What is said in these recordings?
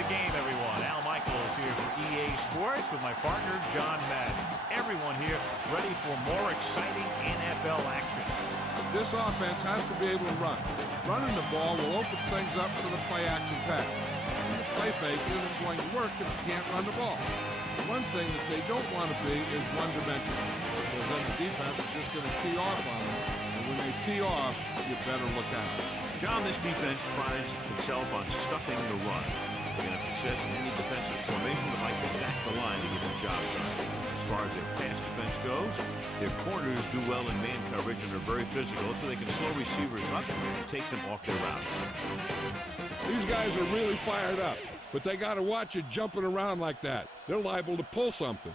the game, everyone. Al Michaels here for EA Sports with my partner, John Madden. Everyone here ready for more exciting NFL action. This offense has to be able to run. Running the ball will open things up for the play-action pass. And the play fake isn't going to work if you can't run the ball. One thing that they don't want to be is one-dimensional, because then the defense is just going to tee off on them. And when they tee off, you better look out. John, this defense prides itself on stuffing the run. They're going to have success in any defensive formation that might stack the line to get the job done. As far as their pass defense goes, their corners do well in man coverage and are very physical, so they can slow receivers up and take them off their routes. These guys are really fired up, but they got to watch it jumping around like that. They're liable to pull something.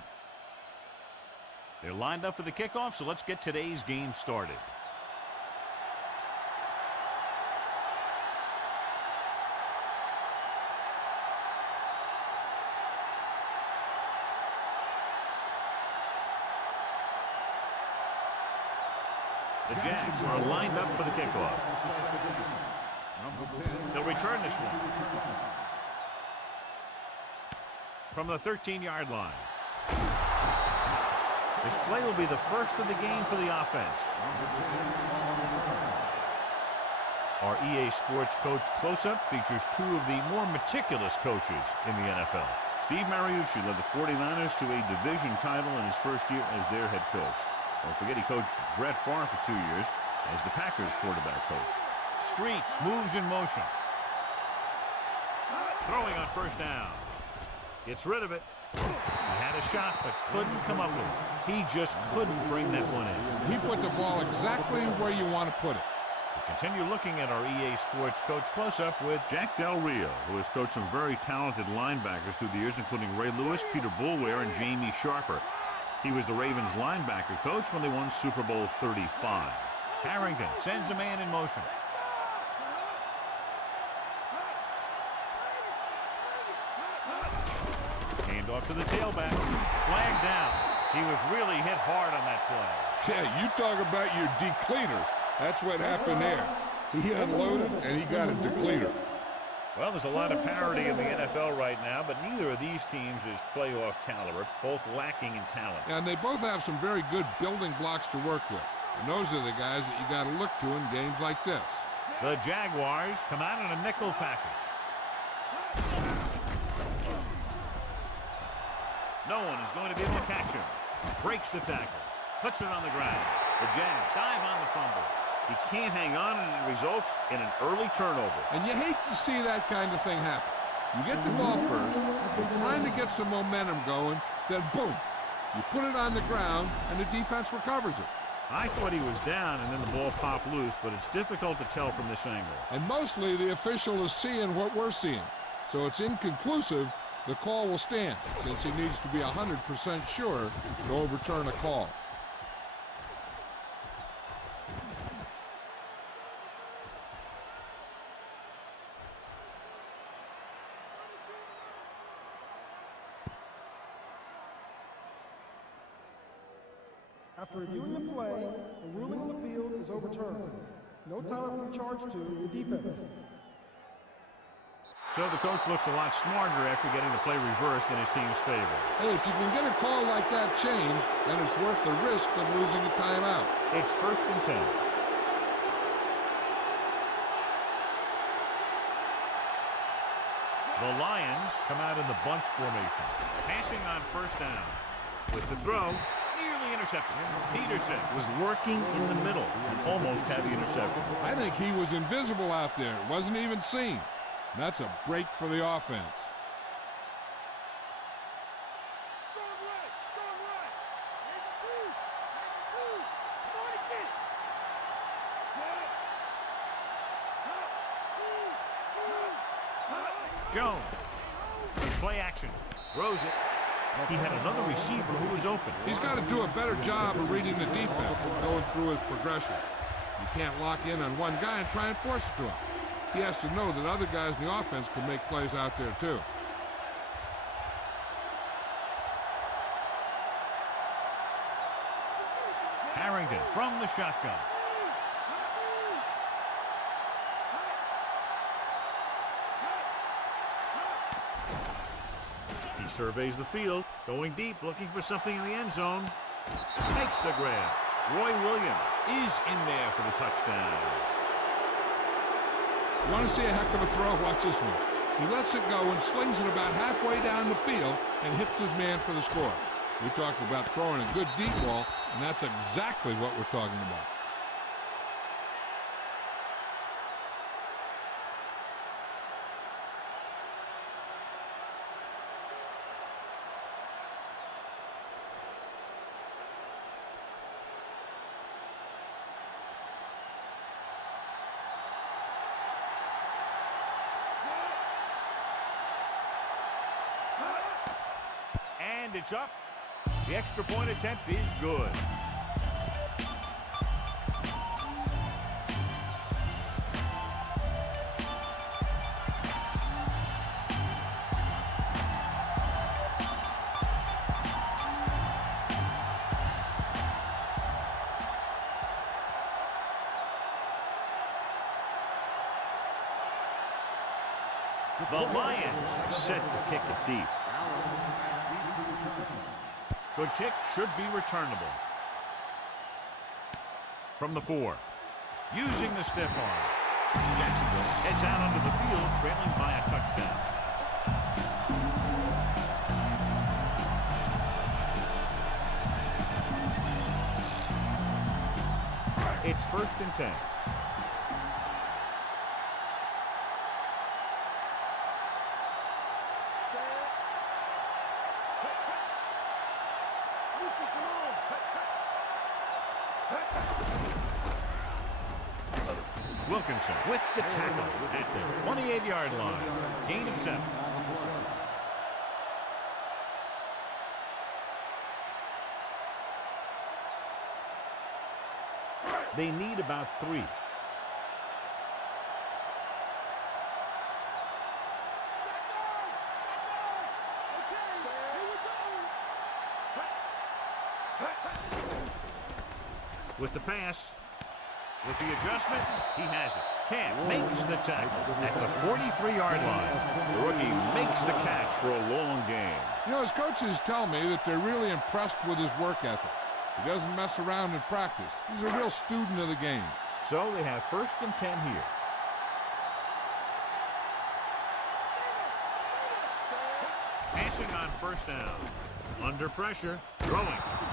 They're lined up for the kickoff, so let's get today's game started. The Jags are lined up for the kickoff. They'll return this one from the 13-yard line. This play will be the first of the game for the offense. Our EA Sports Coach Close-Up features two of the more meticulous coaches in the NFL. Steve Mariucci led the 49ers to a division title in his first year as their head coach. Don't forget he coached Brett Favre for 2 years as the Packers quarterback coach. Streets moves in motion. Throwing on first down. Gets rid of it. He had a shot but couldn't come up with it. He just couldn't bring that one in. He put the ball exactly where you want to put it. We continue looking at our EA Sports Coach Close-Up with Jack Del Rio, who has coached some very talented linebackers through the years, including Ray Lewis, Peter Boulware, and Jamie Sharper. He was the Ravens linebacker coach when they won Super Bowl 35. Harrington sends a man in motion. Hand off to the tailback. Flag down. He was really hit hard on that play. Yeah, you talk about your decleater. That's what happened there. He unloaded and he got a decleater. Well, there's a lot of parity in the NFL right now, but neither of these teams is playoff caliber, both lacking in talent. And they both have some very good building blocks to work with. And those are the guys that you got to look to in games like this. The Jaguars come out in a nickel package. No one is going to be able to catch him. Breaks the tackle. Puts it on the ground. The Jags dive on the fumble. He can't hang on, and it results in an early turnover. And you hate to see that kind of thing happen. You get the ball first, you're trying to get some momentum going, then boom, you put it on the ground, and the defense recovers it. I thought he was down, and then the ball popped loose, but it's difficult to tell from this angle. And mostly the official is seeing what we're seeing. So it's inconclusive. The call will stand, since he needs to be 100% sure to overturn a call. After reviewing the play, the ruling on the field is overturned. No time will be charged to the defense. So the coach looks a lot smarter after getting the play reversed in his team's favor. Hey, if you can get a call like that changed, then it's worth the risk of losing a timeout. It's 1st and 10. The Lions come out in the bunch formation. Passing on first down. With the throw, nearly intercepted. Peterson was working in the middle and almost had the interception. I think he was invisible out there. Wasn't even seen. And that's a break for the offense. Jones. Play action. Throws it. He had another receiver who was open. He's got to do a better job of reading the defense and going through his progression. You can't lock in on one guy and try and force it to him. He has to know that other guys in the offense can make plays out there too. Harrington from the shotgun. He surveys the field, going deep, looking for something in the end zone. Makes the grab. Roy Williams is in there for the touchdown. You want to see a heck of a throw? Watch this one. He lets it go and slings it about halfway down the field and hits his man for the score. We talked about throwing a good deep ball, and that's exactly what we're talking about. And it's up. The extra point attempt is good. The Lions are set to kick it deep. Good kick, should be returnable. From the 4. Using the stiff arm. Jacksonville heads out onto the field, trailing by a touchdown. It's 1st and 10. Wilkinson with the tackle at the 28-yard line. Gain of 7. They need about 3. With the pass. With the adjustment, he has it. Cam makes the tackle at the 43-yard line. The rookie makes the catch for a long gain. You know, his coaches tell me that they're really impressed with his work ethic. He doesn't mess around in practice. He's a real student of the game. So they have 1st and 10 here. Passing on 1st down. Under pressure, throwing,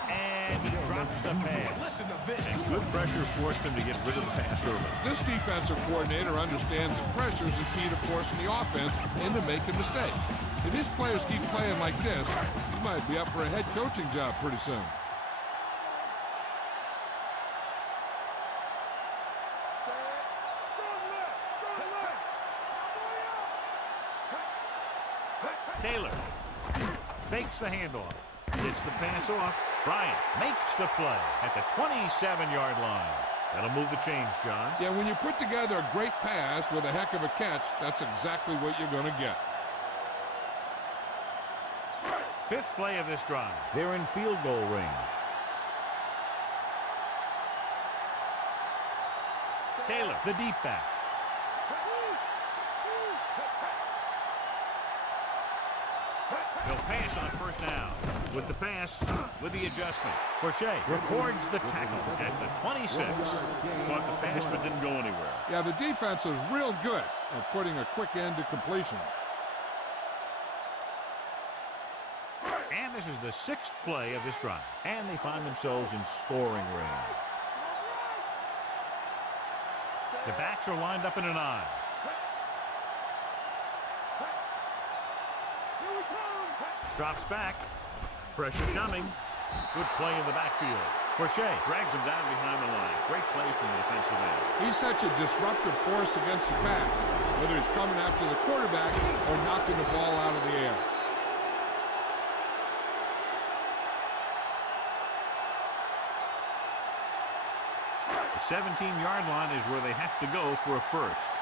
and he drops the pass. And good pressure forced him to get rid of the pass early. This defensive coordinator understands that pressure is the key to forcing the offense into making mistakes. If his players keep playing like this, he might be up for a head coaching job pretty soon. Taylor fakes the handoff. Gets the pass off. Bryant makes the play at the 27-yard line. That'll move the chains, John. Yeah, when you put together a great pass with a heck of a catch, that's exactly what you're going to get. 5th play of this drive. They're in field goal range. Taylor, the deep back. He'll pass on 1st down. With the pass, with the adjustment. Crochet records the tackle at the 26. Caught the pass but didn't go anywhere. Yeah, the defense is real good at putting a quick end to completion. And this is the 6th play of this drive. And they find themselves in scoring range. The backs are lined up in an I. Drops back. Pressure coming. Good play in the backfield. Crochet drags him down behind the line. Great play from the defensive end. He's such a disruptive force against the pass, whether he's coming after the quarterback or knocking the ball out of the air. The 17-yard line is where they have to go for a 1st.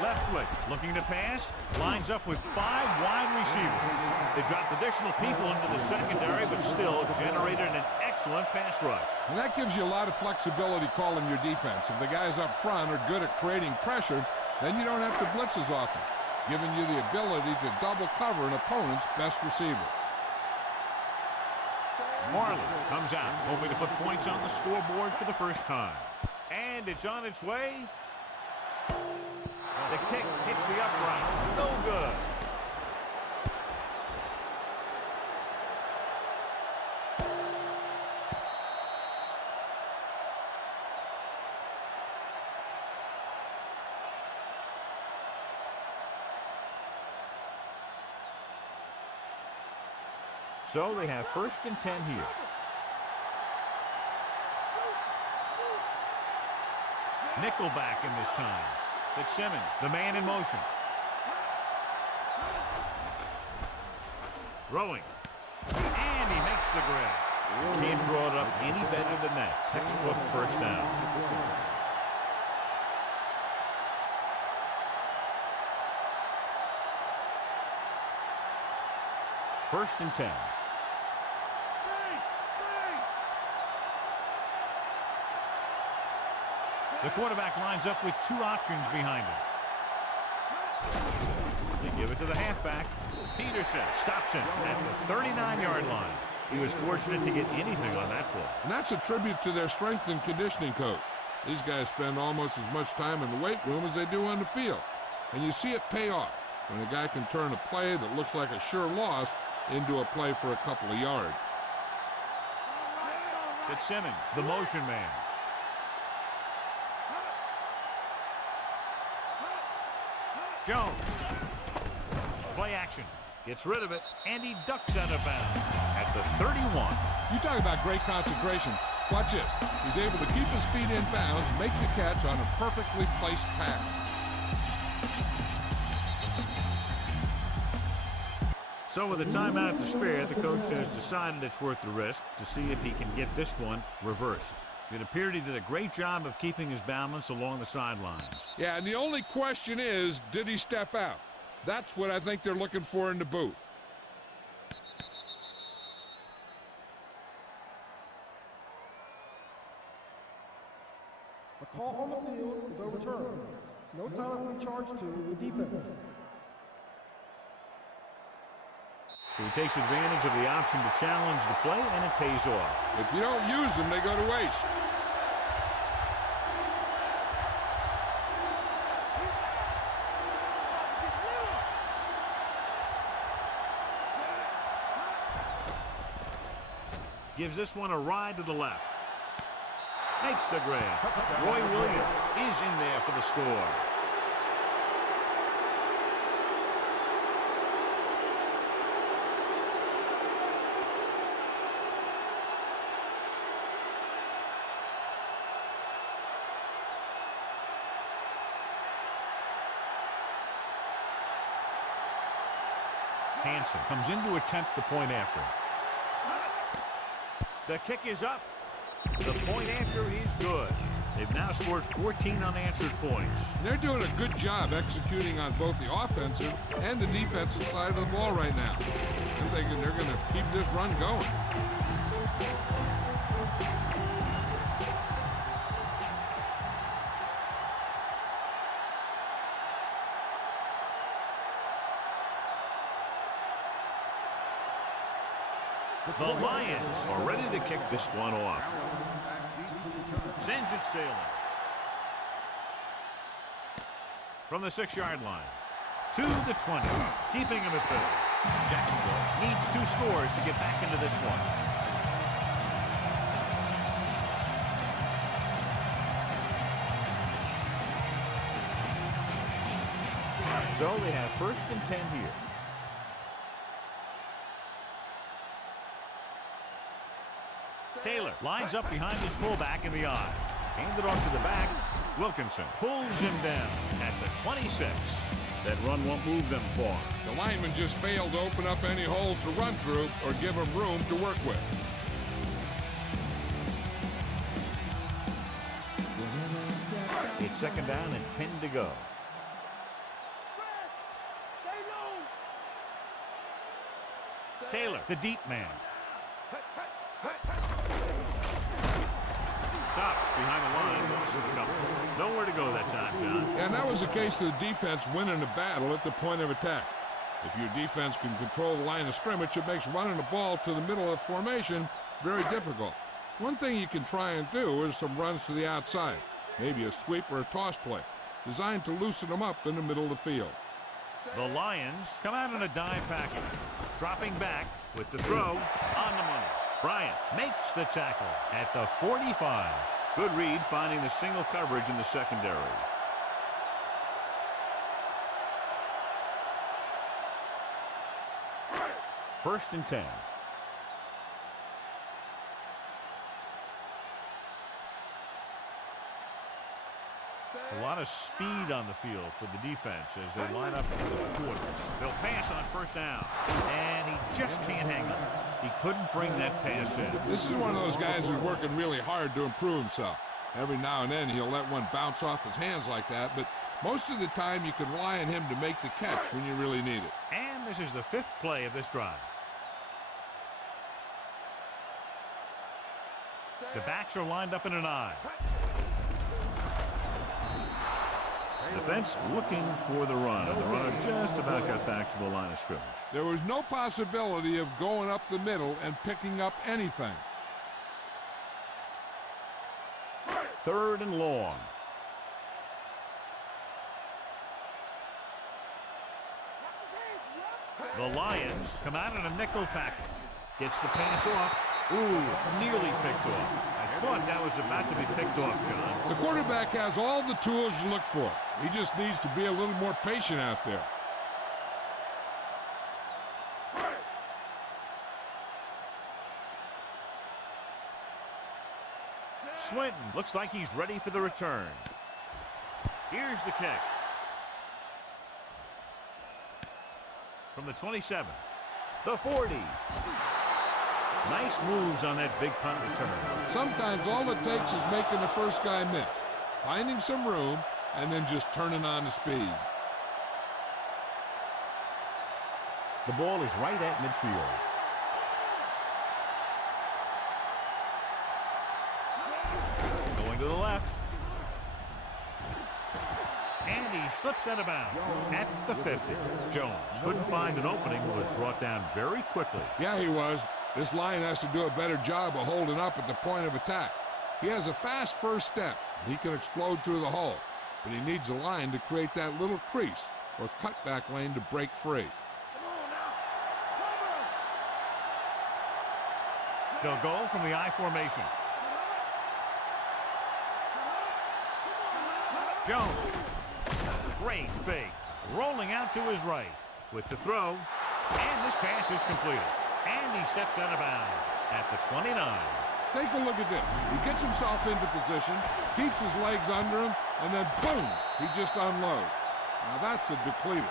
Left switch, looking to pass, lines up with 5 wide receivers. They dropped additional people into the secondary, but still generated an excellent pass rush. And that gives you a lot of flexibility calling your defense. If the guys up front are good at creating pressure, then you don't have to blitz as often. giving you the ability to double cover an opponent's best receiver. Marley comes out, hoping to put points on the scoreboard for the first time. And it's on its way. The kick hits the upright. No good. So they have 1st and 10 here. Nickelback in this time. Fitzsimmons, the man in motion. Throwing. And he makes the grab. Can't draw it up any better than that. Textbook first down. First and 10. The quarterback lines up with 2 options behind him. They give it to the halfback. Peterson stops him at the 39-yard line. He was fortunate to get anything on that play. And that's a tribute to their strength and conditioning coach. These guys spend almost as much time in the weight room as they do on the field. And you see it pay off when a guy can turn a play that looks like a sure loss into a play for a couple of yards. Fitzsimmons, the motion man. Jones. Play action. Gets rid of it, and he ducks out of bounds at the 31. You talk about great concentration. Watch it. He's able to keep his feet in bounds, make the catch on a perfectly placed pass. So with a timeout to spare, the coach has decided it's worth the risk to see if he can get this one reversed. It appeared he did a great job of keeping his balance along the sidelines. Yeah, and the only question is, did he step out? That's what I think they're looking for in the booth. The call on the field is overturned. No time will be charged to the defense. So he takes advantage of the option to challenge the play, and it pays off. If you don't use them, they go to waste. Gives this one a ride to the left. Makes the grab. Roy Williams is in there for the score. Hansen comes in to attempt the point after. The kick is up. The point after is good. They've now scored 14 unanswered points. They're doing a good job executing on both the offensive and the defensive side of the ball right now. I'm thinking they're going to keep this run going. The Lions are ready to kick this one off. Sends it sailing. From the 6-yard line to the 20, keeping him at 30. Jacksonville needs 2 scores to get back into this one. So they have 1st and 10 here. Taylor lines up behind his fullback in the eye. Handed off to the back. Wilkinson pulls him down at the 26. That run won't move them far. The lineman just failed to open up any holes to run through or give him room to work with. It's 2nd down and 10 to go. Taylor, the deep man. Stop behind the line. Nowhere to go that time, John. And that was the case of the defense winning the battle at the point of attack. If your defense can control the line of scrimmage, it makes running the ball to the middle of formation very difficult. One thing you can try and do is some runs to the outside, maybe a sweep or a toss play, designed to loosen them up in the middle of the field. The Lions come out in a dime package, dropping back with the throw on the money. Bryant makes the tackle at the 45. Good read, finding the single coverage in the secondary. First and 10. A lot of speed on the field for the defense as they line up in the quarter. They'll pass on first down, and he just can't hang on. He couldn't bring that pass in. This is one of those guys who's working really hard to improve himself. Every now and then he'll let one bounce off his hands like that, but most of the time you can rely on him to make the catch when you really need it. And this is the 5th play of this drive. The backs are lined up in an I. Defense looking for the run, and the runner just about got back to the line of scrimmage. There was no possibility of going up the middle and picking up anything. 3rd and long. The Lions come out in a nickel package. Gets the pass off. Ooh, nearly picked off. I thought that was about to be picked off, John. The quarterback has all the tools you look for. He just needs to be a little more patient out there. Swinton looks like he's ready for the return. Here's the kick. From the 27. The 40. Nice moves on that big punt return. Sometimes all it takes is making the first guy miss, finding some room, and then just turning on the speed. The ball is right at midfield. Going to the left. And he slips out of bounds at the 50. Jones couldn't find an opening, but was brought down very quickly. Yeah, he was. This line has to do a better job of holding up at the point of attack. He has a fast first step. He can explode through the hole, but he needs a line to create that little crease or cutback lane to break free. They'll go from the I formation. Jones. Great fake. Rolling out to his right with the throw. And this pass is completed. And he steps out of bounds at the 29. Take a look at this. He gets himself into position, keeps his legs under him, and then boom, he just unloads. Now that's a depleter.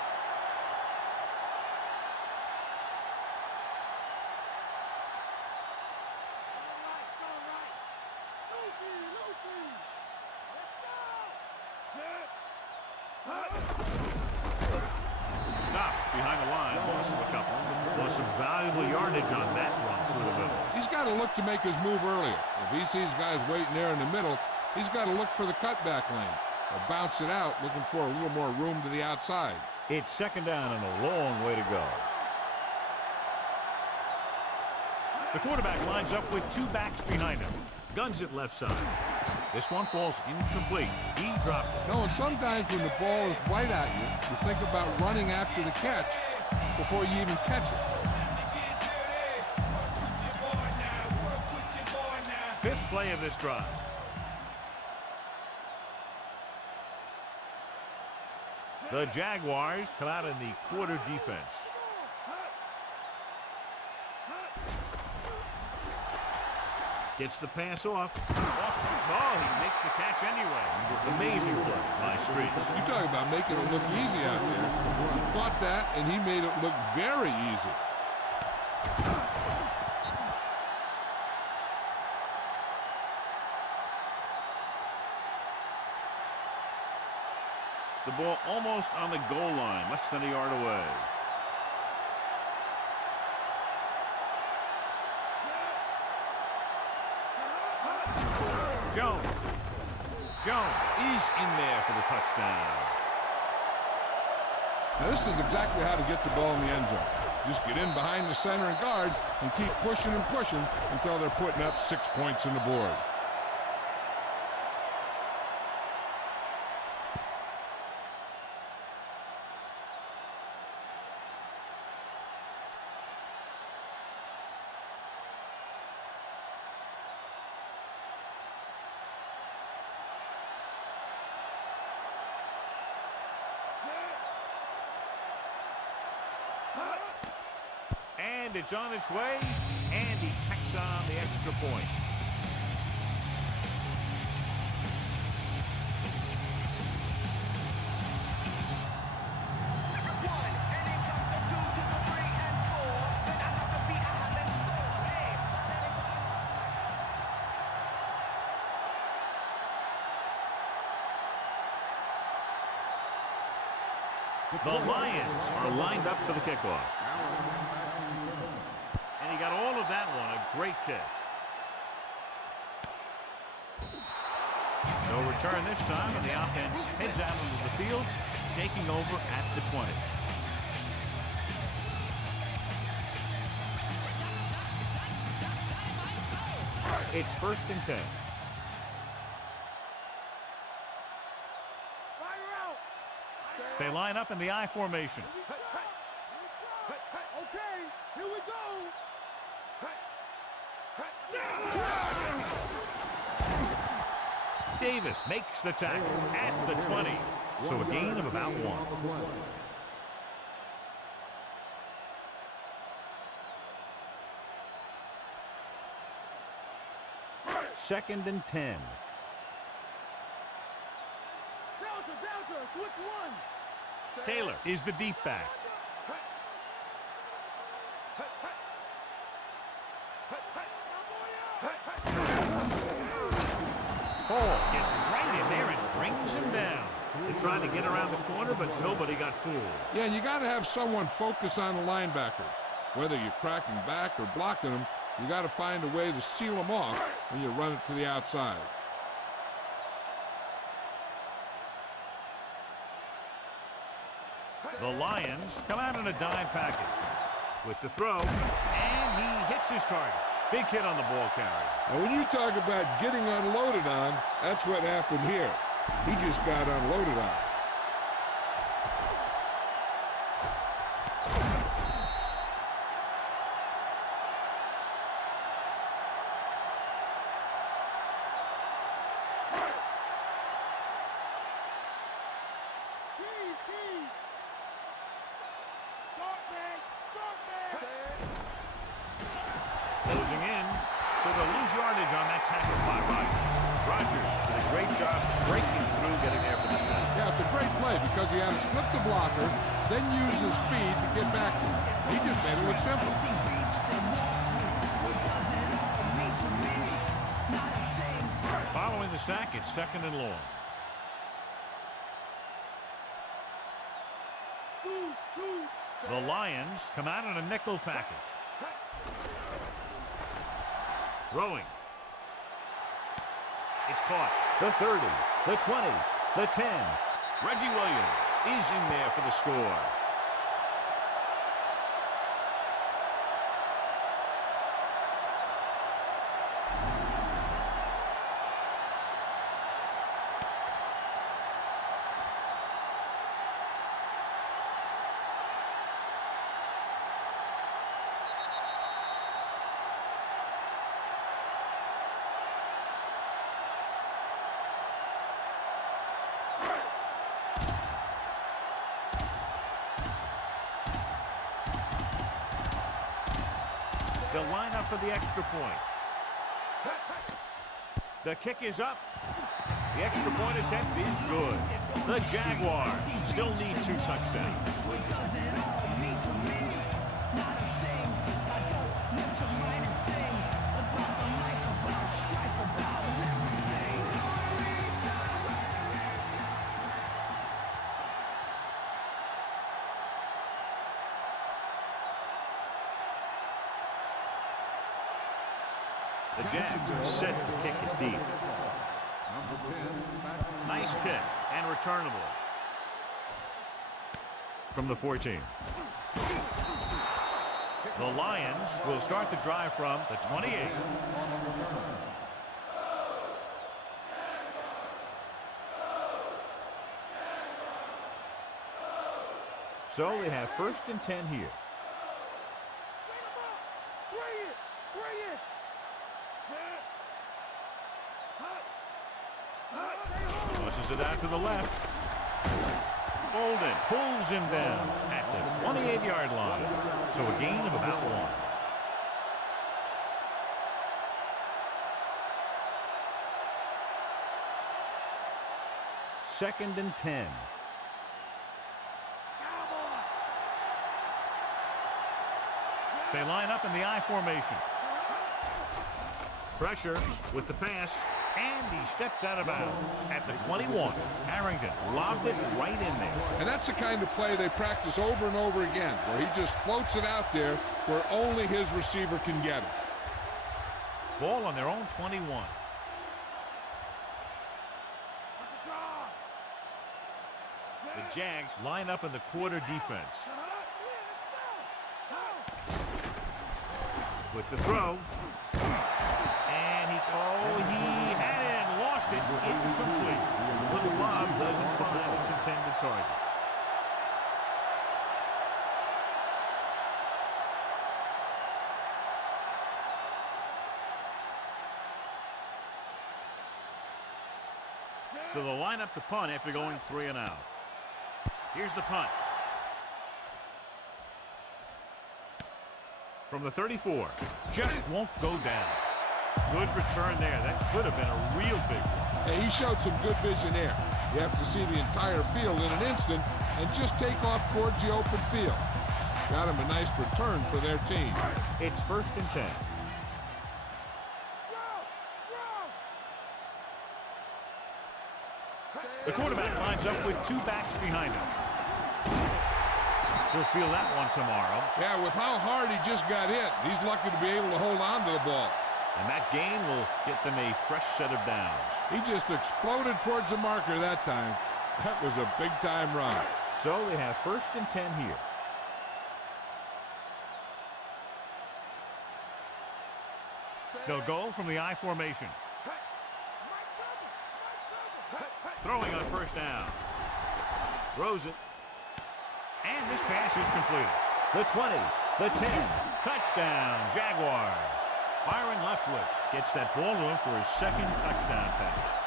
Stop behind the line, lost him a couple. Lost some valuable yardage on that run through the middle. He's got to look to make his move earlier. If he sees guys waiting there in the middle, he's got to look for the cutback lane or bounce it out, looking for a little more room to the outside. It's 2nd down and a long way to go. The quarterback lines up with 2 backs behind him. Guns it left side. This one falls incomplete. He dropped it. No, and sometimes when the ball is right at you, you think about running after the catch before you even catch it. 5th play of this drive. The Jaguars come out in the quarter defense. Gets the pass off. Oh, he makes the catch anyway. Amazing play by Streets. You talk about making it look easy out there. He caught that, and he made it look very easy. The ball almost on the goal line, less than a yard away. Jones. Jones is in there for the touchdown. Now this is exactly how to get the ball in the end zone. Just get in behind the center and guard and keep pushing and pushing until they're putting up 6 points on the board. And it's on its way, and he tacks on the extra point. The Lions are lined up for the kickoff. And he got all of that one. A great kick. No return this time, and the offense heads out onto the field, taking over at the 20. It's 1st and 10. They line up in the I formation. Okay, here we go. Davis makes the tackle at the 20. So a gain of about 1. Second and 10. Delta, switch one. Taylor is the deep back. Hall gets right in there and brings him down. They're trying to get around the corner, but nobody got fooled. Yeah, and you got to have someone focus on the linebackers. Whether you're cracking back or blocking them, you got to find a way to seal them off when you run it to the outside. The Lions come out in a dime package with the throw, and he hits his target. Big hit on the ball carrier. Now, when you talk about getting unloaded on, that's what happened here. He just got unloaded on. Closing in, so they'll lose yardage on that tackle by Rodgers. Rodgers did a great job breaking through, getting there for the sack. Yeah, it's a great play because he had to slip the blocker, then use his speed to get back to him. He just made it look simple. Following the sack, it's 2nd and long. The Lions come out in a nickel package. Throwing. It's caught. The 30, the 20, the 10. Reggie Williams is in there for the score. They'll line up for the extra point. The kick is up. The extra point attempt is good. The Jaguars still need 2 touchdowns. The Jags are set to kick it deep. Number 10, This kick and returnable. From the 14. The Lions will start the drive from the 28. So they have 1st and 10 here. Tosses it out to the left. Bolden pulls him down at the 28-yard line. So a gain of about 1. Second and 10. They line up in the I formation. Pressure with the pass, and he steps out of bounds at the 21. Harrington lobbed it right in there. And that's the kind of play they practice over and over again, where he just floats it out there where only his receiver can get it. Ball on their own 21. The Jags line up in the quarter defense. With the throw. And he had it and lost it. Incomplete. The little lob doesn't find its intended target. So they'll line up to punt after going 3 and out. Here's the punt. From the 34. Just won't go down. Good return there. That could have been a real big one. Hey, he showed some good vision there. You have to see the entire field in an instant and just take off towards the open field. Got him a nice return for their team. It's 1st and 10. The quarterback lines up with 2 backs behind him. He'll feel that one tomorrow. Yeah, with how hard he just got hit, he's lucky to be able to hold on to the ball. And that gain will get them a fresh set of downs. He just exploded towards the marker that time. That was a big-time run. So they have 1st and 10 here. They'll go from the I formation. Throwing on 1st down. Throws it. And this pass is completed. The 20, the 10, touchdown, Jaguars. Byron Leftwich gets that ball to him for his 2nd touchdown pass.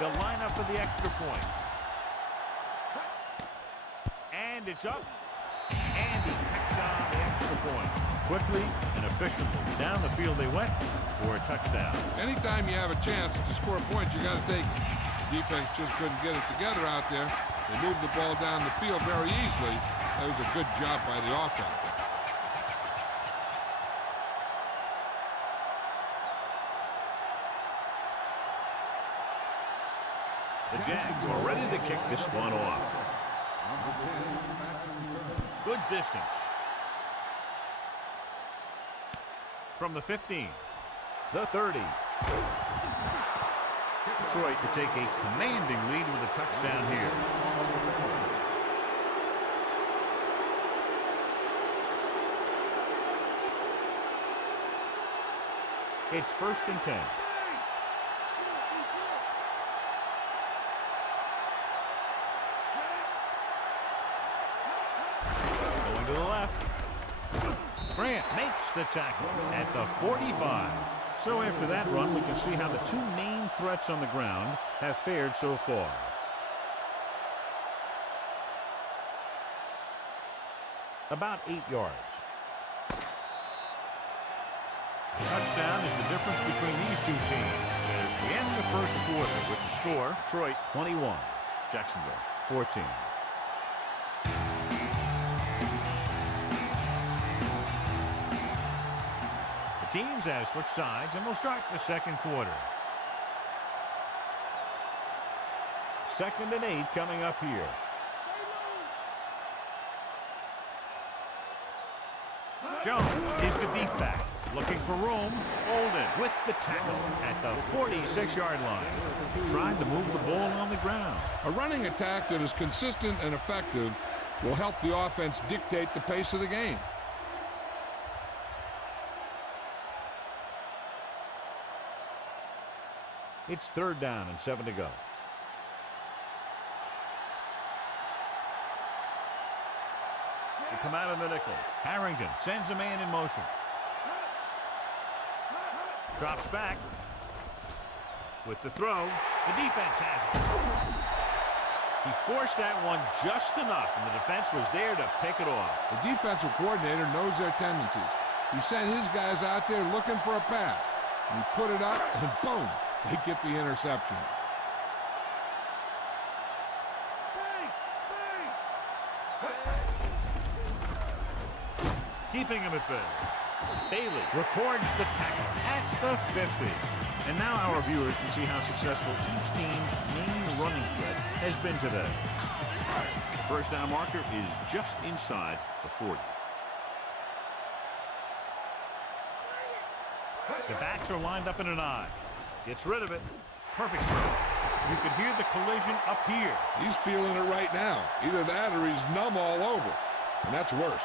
They'll line up for the extra point. And it's up. And he picks on the extra point. Quickly and efficiently down the field they went for a touchdown. Anytime you have a chance to score points, you got to take it. Defense just couldn't get it together out there. They moved the ball down the field very easily. That was a good job by the offense. The Jags are ready to kick this one off. Good distance. From the 15. The 30. Detroit to take a commanding lead with a touchdown here. It's 1st and 10. Going to the left. Grant makes the tackle at the 45. So after that run, we can see how the 2 main threats on the ground have fared so far. About 8 yards. Touchdown is the difference between these 2 teams as we end the 1st quarter with the score, Detroit 21, Jacksonville 14. The teams have switched sides and will start the second quarter. 2nd and 8 coming up here. Jones is the deep back. Looking for room. Holden with the tackle at the 46-yard line. Trying to move the ball on the ground. A running attack that is consistent and effective will help the offense dictate the pace of the game. It's 3rd down and 7 to go. They come out of the nickel. Harrington sends a man in motion. Drops back. With the throw, the defense has it. He forced that one just enough, and the defense was there to pick it off. The defensive coordinator knows their tendencies. He sent his guys out there looking for a pass. He put it up, and boom, they get the interception. Keeping him at bay. Bailey records the tackle at the 50. And now our viewers can see how successful each team's main running threat has been today. The first down marker is just inside the 40. The backs are lined up in an I. Gets rid of it. Perfect throw. You can hear the collision up here. He's feeling it right now. Either that or he's numb all over. And that's worse.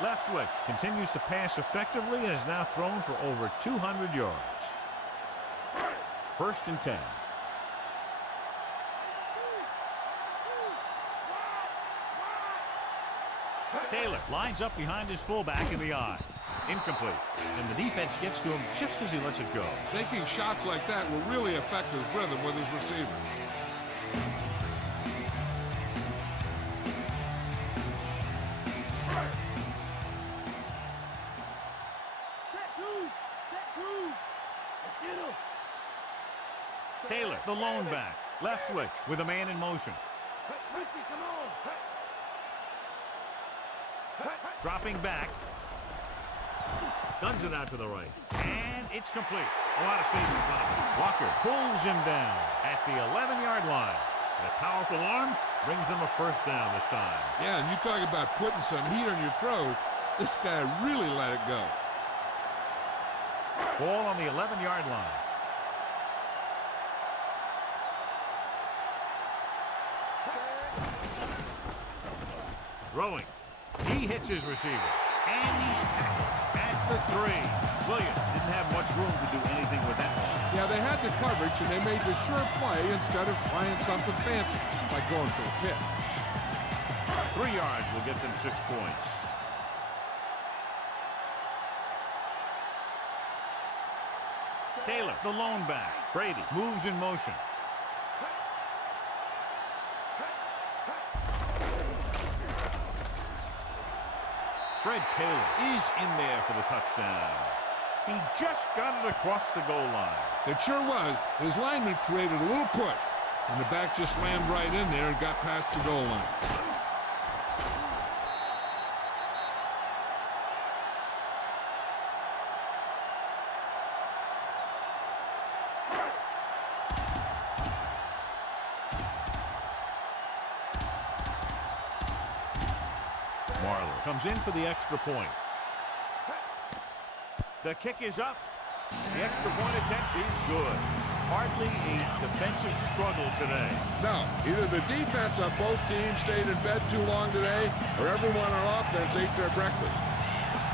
Leftwich continues to pass effectively and has now thrown for over 200 yards. 1st and 10. Taylor lines up behind his fullback in the I. Incomplete. And the defense gets to him just as he lets it go. Taking shots like that will really affect his rhythm with his receivers. Taylor, the lone back. Leftwich with a man in motion. Dropping back. Guns it out to the right. And it's complete. A lot of space in front of him. Walker pulls him down at the 11-yard line. That powerful arm brings them a first down this time. Yeah, and you talk about putting some heat on your throws. This guy really let it go. Ball on the 11-yard line. Throwing. He hits his receiver. And he's tackled at the 3. Williams didn't have much room to do anything with that one. Yeah, they had the coverage, and they made the sure play instead of trying something fancy, like going for a pick. 3 yards will get them 6 points. Taylor, the lone back. Brady moves in motion. Fred Taylor is in there for the touchdown. He just got it across the goal line. It sure was. His lineman created a little push, and the back just slammed right in there and got past the goal line. Marler comes in for the extra point. The kick is up. The extra point attempt is good. Hardly a defensive struggle today. No, either the defense of both teams stayed in bed too long today, or everyone on offense ate their breakfast.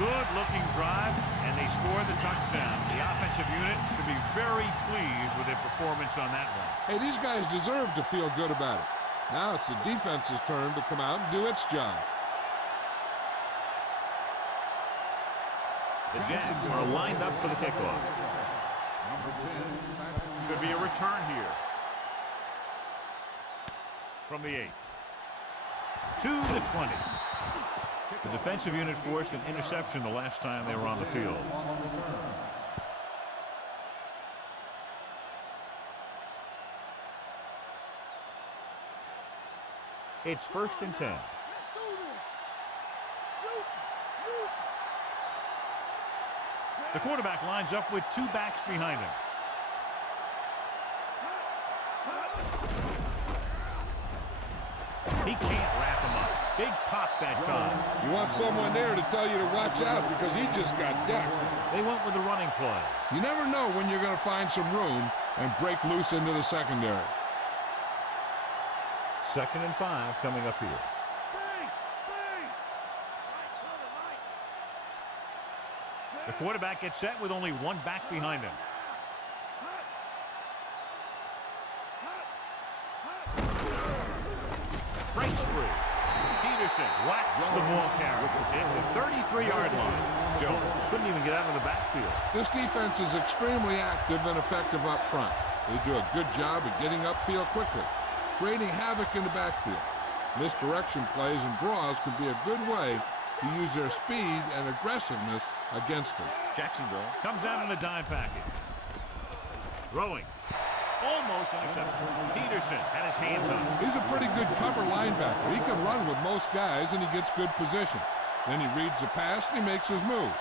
Good-looking drive, and they score the touchdown. The offensive unit should be very pleased with their performance on that one. Hey, these guys deserve to feel good about it. Now it's the defense's turn to come out and do its job. The Jags are lined up for the kickoff. Should be a return here. From the 8. To the 20. The defensive unit forced an interception the last time they were on the field. It's 1st and 10. The quarterback lines up with 2 backs behind him. He can't wrap him up. Big pop that time. You want someone there to tell you to watch out because he just got decked. They went with the running play. You never know when you're going to find some room and break loose into the secondary. 2nd and 5 coming up here. The quarterback gets set with only 1 back behind him. Breaks free. Peterson whacks the ball carrier at the 33-yard line. Jones couldn't even get out of the backfield. This defense is extremely active and effective up front. They do a good job of getting upfield quickly, creating havoc in the backfield. Misdirection plays and draws can be a good way to use their speed and aggressiveness against them. Jacksonville comes out in a dime package. Throwing. Almost intercepted. Peterson had his hands on him. He's a pretty good cover linebacker. He can run with most guys, and he gets good position. Then he reads the pass, and he makes his move.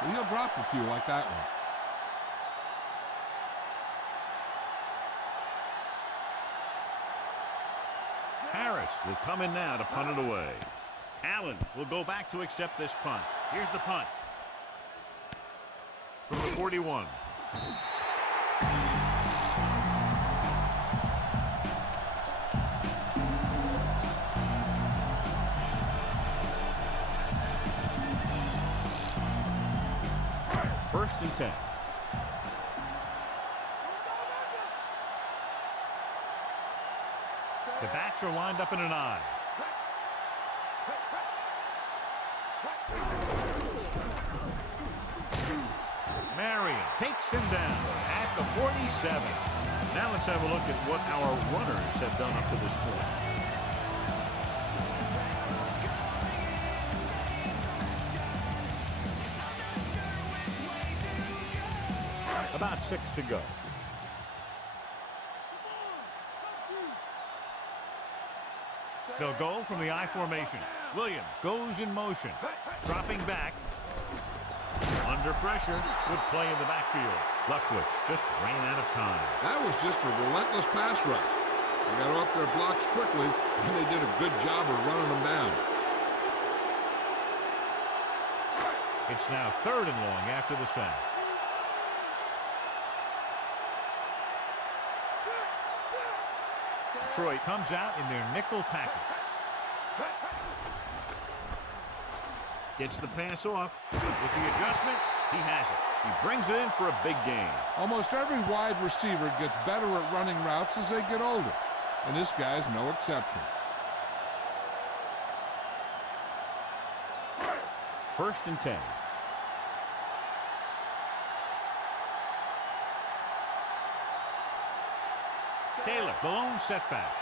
But he'll drop a few like that one. Harris will come in now to punt it away. Allen will go back to accept this punt. Here's the punt. From the 41. First and 10. The backs are lined up in an I. Marion takes him down at the 47. Now let's have a look at what our runners have done up to this point. About 6 to go. They'll go from the I formation. Williams goes in motion. Dropping back. Under pressure. Good play in the backfield. Leftwich just ran out of time. That was just a relentless pass rush. They got off their blocks quickly, and they did a good job of running them down. It's now 3rd and long after the sack. Detroit comes out in their nickel package. Gets the pass off. With the adjustment, he has it. He brings it in for a big gain. Almost every wide receiver gets better at running routes as they get older, and this guy's no exception. 1st and 10. Taylor, the lone setback.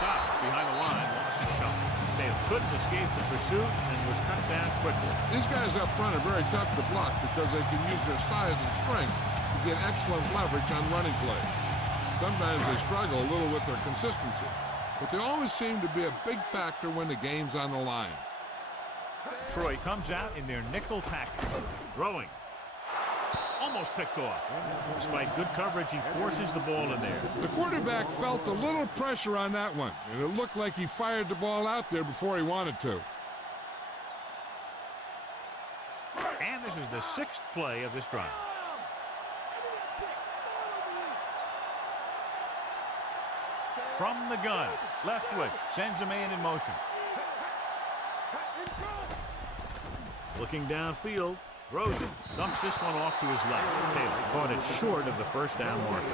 Stop behind the line, lost the count. Taylor couldn't escape the pursuit and was cut down quickly. These guys up front are very tough to block because they can use their size and strength to get excellent leverage on running plays. Sometimes they struggle a little with their consistency, but they always seem to be a big factor when the game's on the line. Troy comes out in their nickel package. Throwing. Almost picked off. Despite good coverage, he forces the ball in there. The quarterback felt a little pressure on that one, and it looked like he fired the ball out there before he wanted to. And this is the 6th play of this drive. From the gun, Leftwich sends a man in motion. Looking downfield. Rosen dumps this one off to his left. Taylor caught it short of the first down marker.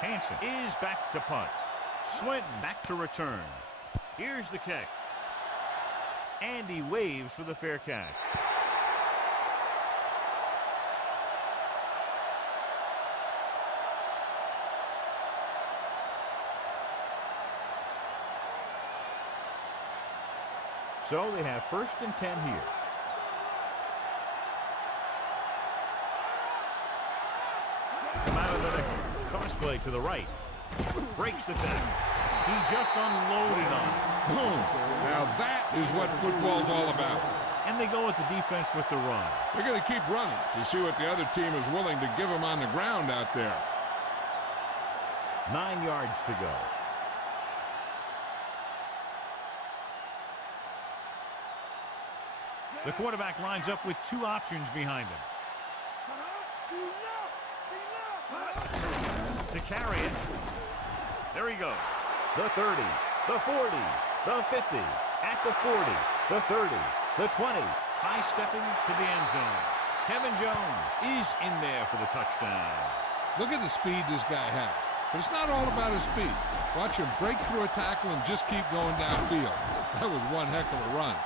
Hanson is back to punt. Swinton back to return. Here's the kick. And he waves for the fair catch. So they have 1st and 10 here. Come out of the nickel. Cross play to the right. Breaks the tackle. He just unloaded on it. Boom. Now that is what football's all about. And they go with the defense with the run. They're going to keep running to see what the other team is willing to give them on the ground out there. 9 yards to go. The quarterback lines up with 2 options behind him. To carry it. There he goes. The 30, the 40, the 50, at the 40, the 30, the 20. High stepping to the end zone. Kevin Jones is in there for the touchdown. Look at the speed this guy has. But it's not all about his speed. Watch him break through a tackle and just keep going downfield. That was one heck of a run.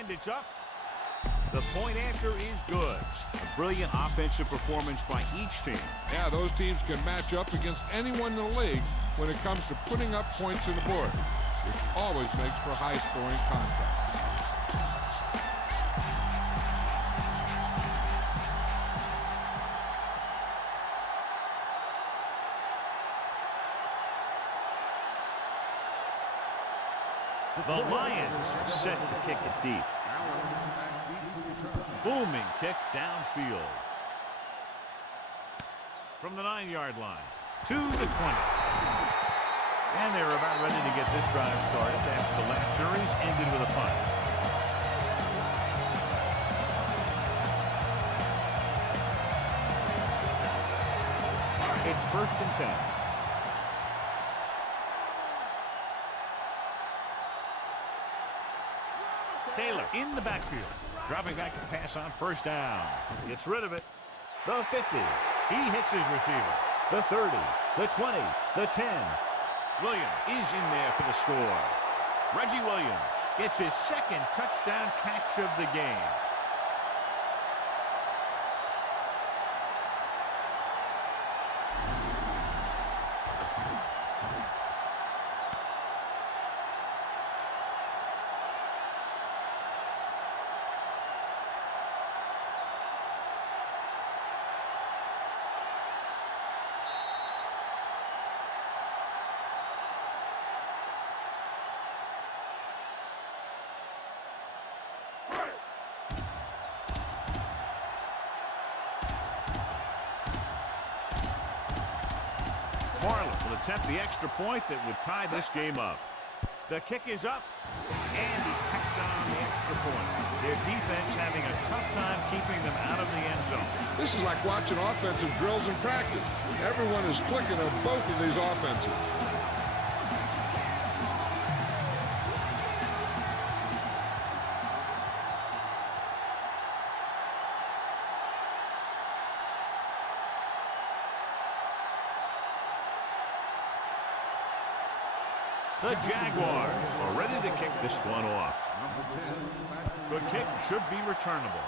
And it's up. The point after is good. A brilliant offensive performance by each team. Yeah, those teams can match up against anyone in the league when it comes to putting up points on the board, which always makes for high-scoring contests. The Lions set to kick it deep. Booming kick downfield. From the 9-yard line to the 20. And they're about ready to get this drive started after the last series ended with a punt. It's 1st and 10. Taylor in the backfield. Dropping back to pass on 1st down. Gets rid of it. The 50. He hits his receiver. The 30. The 20. The 10. Williams is in there for the score. Reggie Williams gets his 2nd touchdown catch of the game. Marlin will attempt the extra point that would tie this game up. The kick is up, and he tacks on the extra point. Their defense having a tough time keeping them out of the end zone. This is like watching offensive drills in practice. Everyone is clicking on both of these offenses. The Jaguars are ready to kick this one off. The kick should be returnable.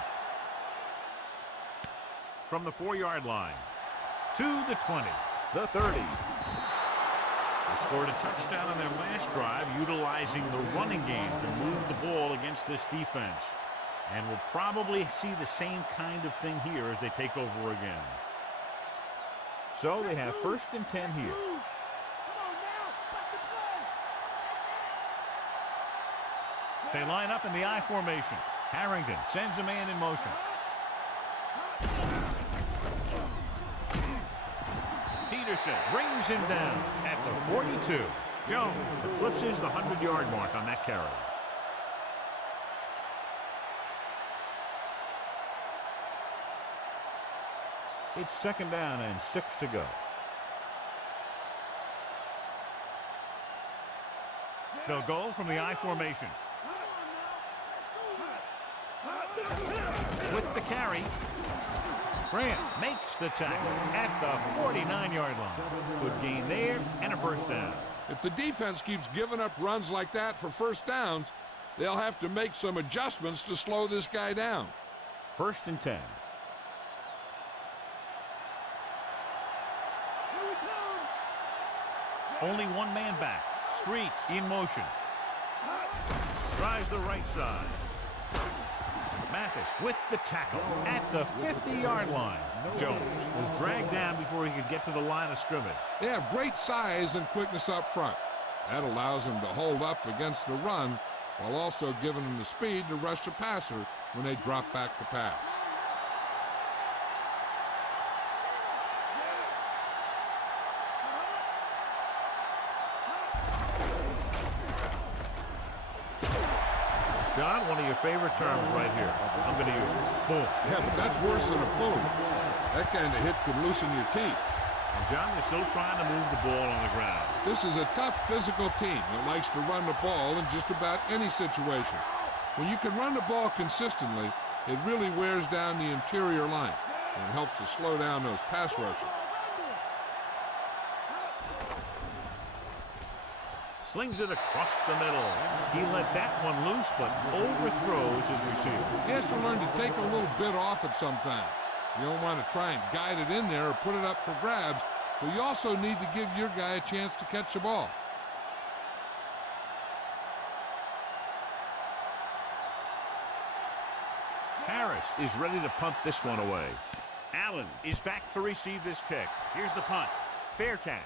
From the 4-yard line to the 20, the 30. They scored a touchdown on their last drive utilizing the running game to move the ball against this defense. And we'll probably see the same kind of thing here as they take over again. So they have 1st and 10 here. They line up in the I formation. Harrington sends a man in motion. Peterson brings him down at the 42. Jones eclipses the 100-yard mark on that carry. It's 2nd down and 6 to go. They'll go from the I formation. With the carry. Grant makes the tackle at the 49-yard line. Good gain there and a first down. If the defense keeps giving up runs like that for first downs, they'll have to make some adjustments to slow this guy down. 1st and 10. Only one man back. Street in motion. Tries the right side. Mathis with the tackle at the 50-yard line. Jones was dragged down before he could get to the line of scrimmage. They have great size and quickness up front. That allows them to hold up against the run while also giving them the speed to rush the passer when they drop back to pass. John, one of your favorite terms right here. I'm going to use it. Boom. Yeah, but that's worse than a boom. That kind of hit could loosen your teeth. And John, they're still trying to move the ball on the ground. This is a tough physical team that likes to run the ball in just about any situation. When you can run the ball consistently, it really wears down the interior line and it helps to slow down those pass rushers. Slings it across the middle. He let that one loose, but overthrows his receiver. He has to learn to take a little bit off it sometimes. You don't want to try and guide it in there or put it up for grabs, but you also need to give your guy a chance to catch the ball. Harris is ready to punt this one away. Allen is back to receive this kick. Here's the punt. Fair catch.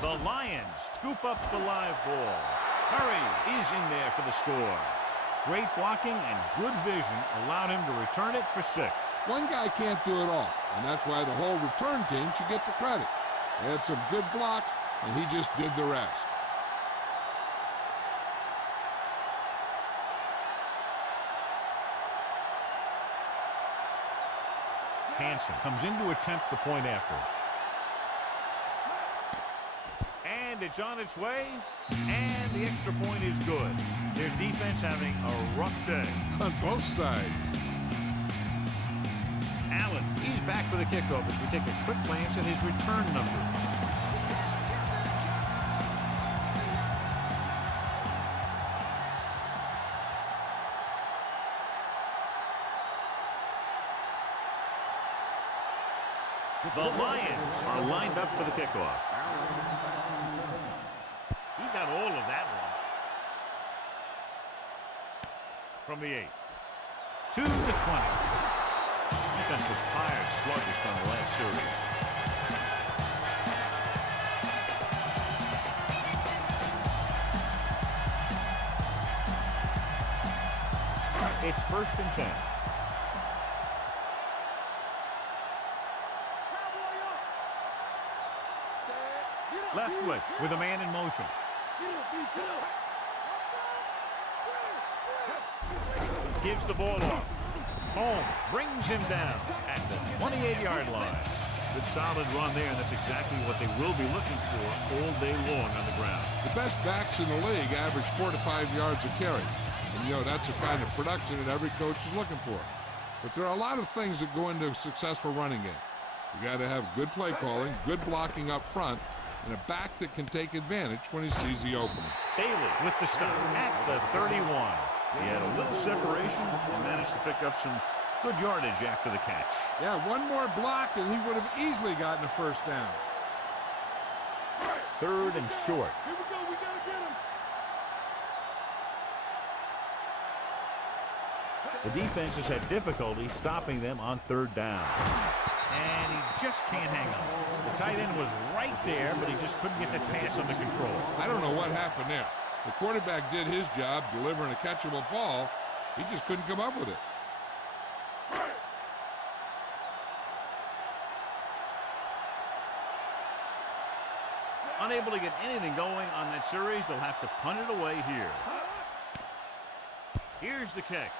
The Lions scoop up the live ball. Curry is in there for the score. Great blocking and good vision allowed him to return it for 6. One guy can't do it all, and that's why the whole return team should get the credit. They had some good blocks, and he just did the rest. Hansen comes in to attempt the point after. And it's on its way, and the extra point is good. Their defense having a rough day. On both sides. Allen, he's back for the kickoff as we take a quick glance at his return numbers. The Lions are lined up for the kickoff. He got all of that one. From the 8. To the 20. Defense looked tired, sluggish on the last series. It's 1st and 10. Leftwich with a man in motion. Gives the ball off. Holmes brings him down at the 28-yard line. Good solid run there, and that's exactly what they will be looking for all day long on the ground. The best backs in the league average 4 to 5 yards a carry. And, you know, that's the kind of production that every coach is looking for. But there are a lot of things that go into a successful running game. You got to have good play calling, good blocking up front, and a back that can take advantage when he sees the opening. Bailey with the stop at the 31. He had a little separation and managed to pick up some good yardage after the catch. Yeah, one more block and he would have easily gotten a first down. 3rd and short. Here we go. We got to get him. The defense has had difficulty stopping them on 3rd down. And he just can't hang on. The tight end was right there, but he just couldn't get that pass under control. I don't know what happened there. The quarterback did his job delivering a catchable ball. He just couldn't come up with it. Unable to get anything going on that series, they'll have to punt it away here. Here's the kick.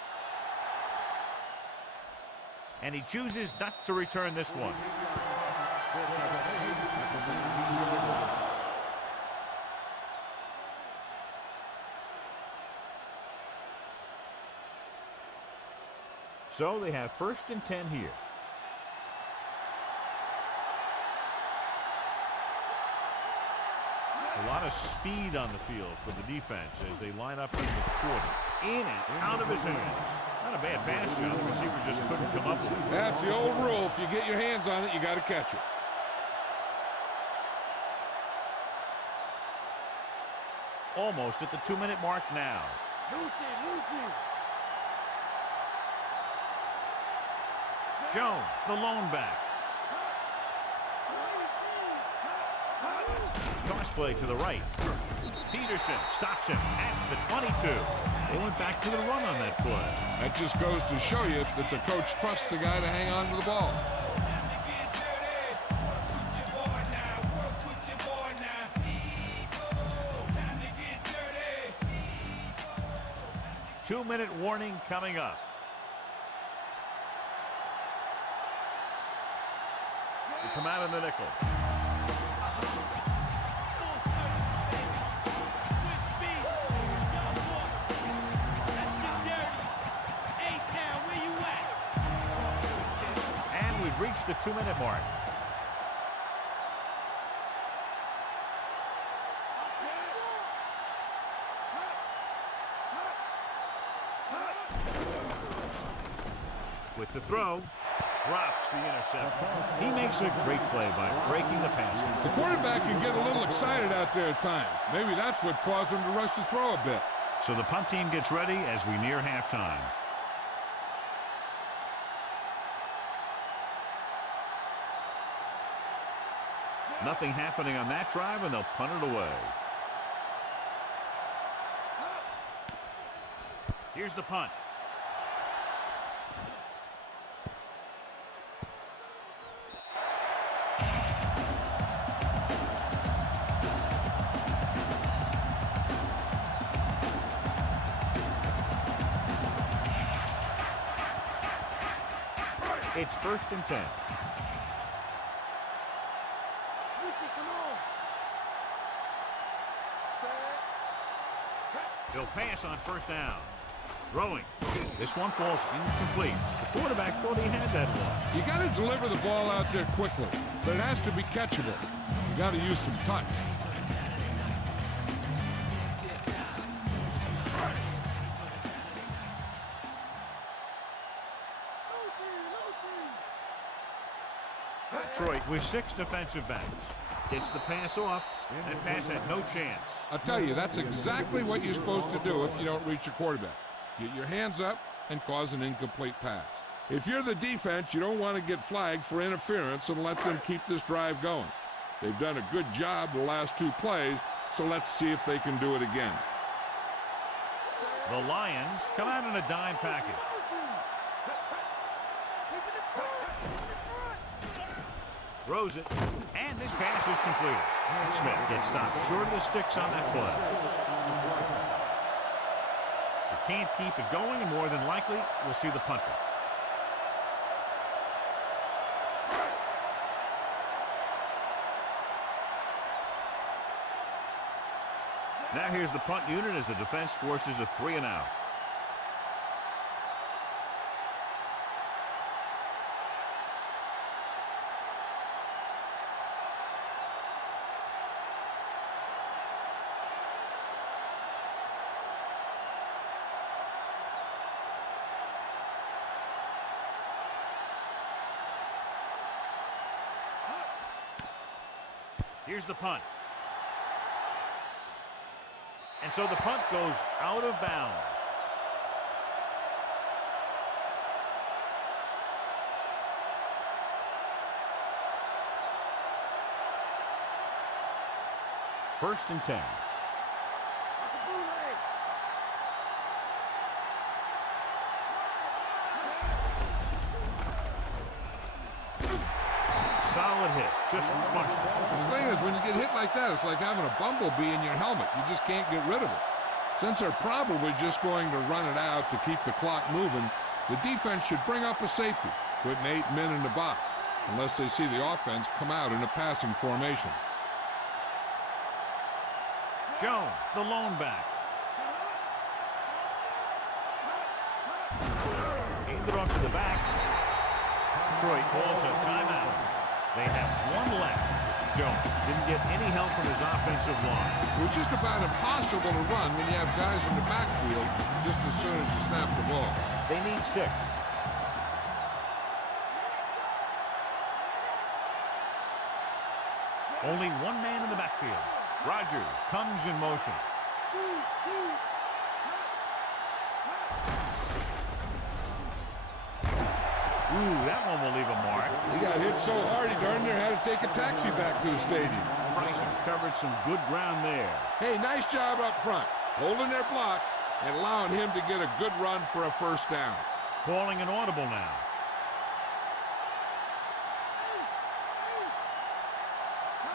And he chooses not to return this one. So they have 1st and 10 here. A lot of speed on the field for the defense as they line up in the quarter. In and out of his hands. Not a bad pass shot. The receiver just couldn't come up with it. That's the old rule. If you get your hands on it, you got to catch it. Almost at the 2-minute mark now. Jones, the lone back. Cross play to the right. Peterson stops him at the 22. They went back to the run on that play. That just goes to show you that the coach trusts the guy to hang on to the ball. Two-minute warning coming up. They come out in the nickel. And we've reached the 2-minute mark. With the throw, drops the interception. He makes a great play by breaking the pass. The quarterback can get a little excited out there at times. Maybe that's what caused him to rush the throw a bit. So the punt team gets ready as we near halftime. Nothing happening on that drive, and they'll punt it away. Here's the punt. It's 1st and 10. He'll pass on 1st down. Throwing. This one falls incomplete. The quarterback thought he had that one. You got to deliver the ball out there quickly, but it has to be catchable. You got to use some touch. Detroit with 6 defensive backs. Gets the pass off. That pass had no chance. I'll tell you, that's exactly what you're supposed to do if you don't reach a quarterback. Get your hands up and cause an incomplete pass. If you're the defense, you don't want to get flagged for interference and let them keep this drive going. They've done a good job the last 2 plays, so let's see if they can do it again. The Lions come out in a dime package. Throws it, and this pass is completed. Smith gets stopped short of the sticks on that play. You can't keep it going, and more than likely, we'll see the punter. Now here's the punt unit as the defense forces a 3-and-out. Here's the punt. And so the punt goes out of bounds. First and 10. Solid hit. Just crunched it. The thing is, when you get hit like that, it's like having a bumblebee in your helmet. You just can't get rid of it. Since they're probably just going to run it out to keep the clock moving, the defense should bring up a safety, putting 8 men in the box, unless they see the offense come out in a passing formation. Jones, the lone back. In it off to the back. Detroit calls a timeout. They have one left. Jones didn't get any help from his offensive line. It was just about impossible to run when you have guys in the backfield just as soon as you snap the ball. They need 6. Only one man in the backfield. Rodgers comes in motion. Ooh, that one will leave a mark. He got hit so hard he darn near had to take a taxi back to the stadium. Bryson covered some good ground there. Hey, nice job up front, holding their block and allowing him to get a good run for a first down. Calling an audible now.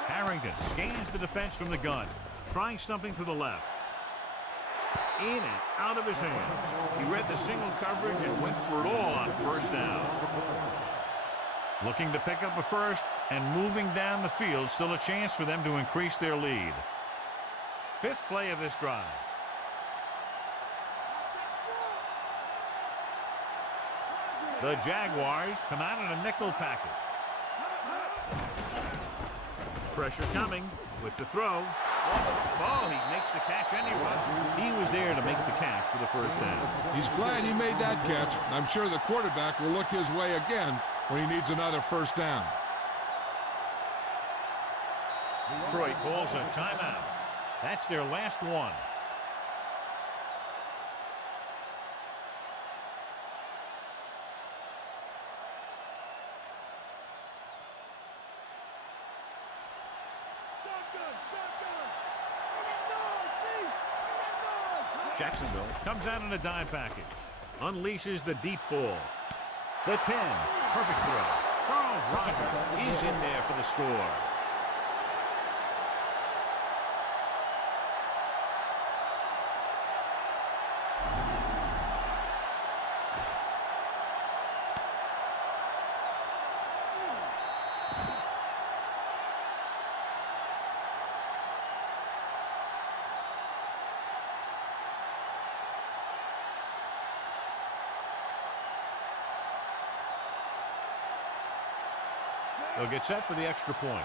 Harrington scans the defense from the gun, trying something to the left. In and out of his hands. He read the single coverage and went for it all on first down. Looking to pick up a first and moving down the field. Still a chance for them to increase their lead. 5th play of this drive. The Jaguars come out in a nickel package. Pressure coming with the throw. Oh, he makes the catch anyway. He was there to make the catch for the first down. He's glad he made that catch. I'm sure the quarterback will look his way again when he needs another first down. Detroit calls a timeout. That's their last one. Jacksonville comes out in a dime package. Unleashes the deep ball. The 10. Perfect throw. Charles Rodgers is in there for the score. They'll get set for the extra point.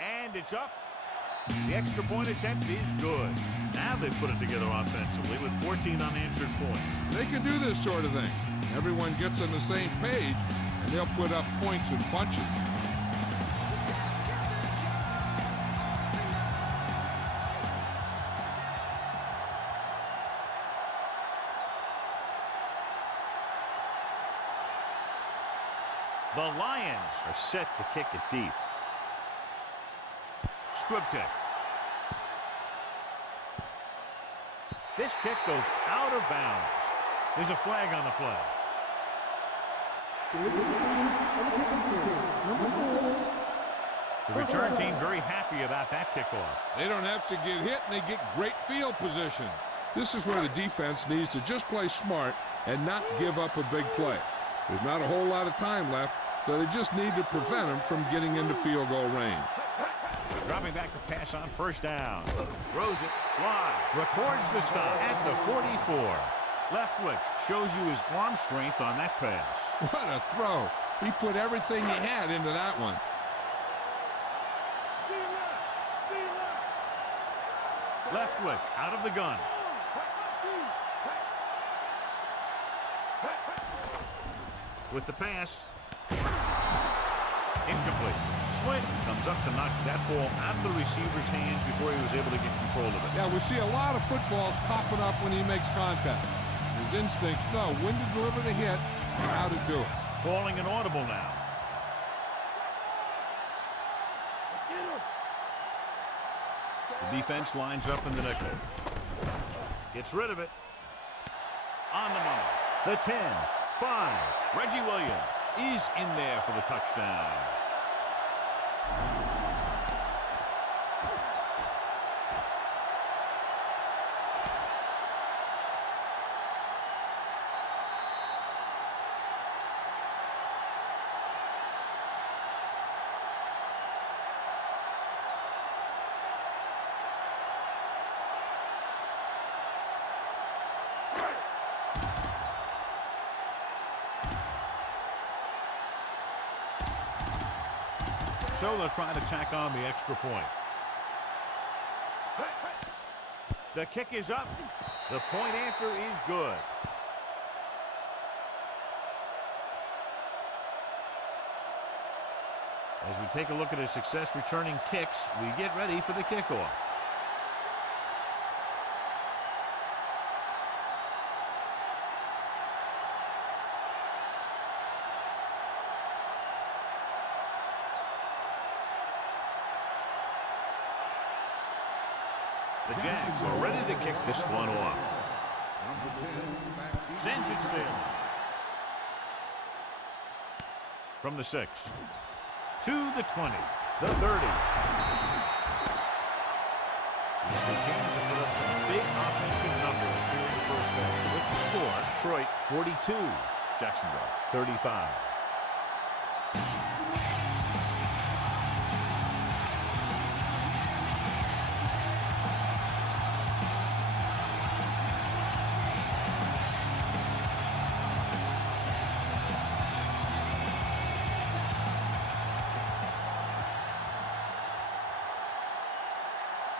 And it's up. The extra point attempt is good. Now they've put it together offensively with 14 unanswered points. They can do this sort of thing. Everyone gets on the same page, and they'll put up points in bunches. The Lions are set to kick it deep. Squib kick. This kick goes out of bounds. There's a flag on the play. The return team very happy about that kickoff. They don't have to get hit, and they get great field position. This is where the defense needs to just play smart and not give up a big play. There's not a whole lot of time left, so they just need to prevent them from getting into field goal range. Dropping back to pass on first down. Throws it wide. Records the stop at the 44. Leftwich shows you his arm strength on that pass. What a throw. He put everything he had into that one. Leftwich out of the gun. With the pass. Incomplete. Swinton comes up to knock that ball out of the receiver's hands before he was able to get control of it. Yeah, we see a lot of footballs popping up when he makes contact. His instincts know when to deliver the hit and how to do it. Calling an audible now. The defense lines up in the nickel. Gets rid of it. On the money. The 10, 5. Reggie Williams is in there for the touchdown. So they'll try to tack on the extra point. The kick is up. The point after is good. As we take a look at his success returning kicks, we get ready for the kickoff. The Jags are ready to kick this one off. Sends it sailing. From the 6. To the 20. The 30. These two teams have put up some big offensive numbers here in the first half. With the score, Detroit 42. Jacksonville 35.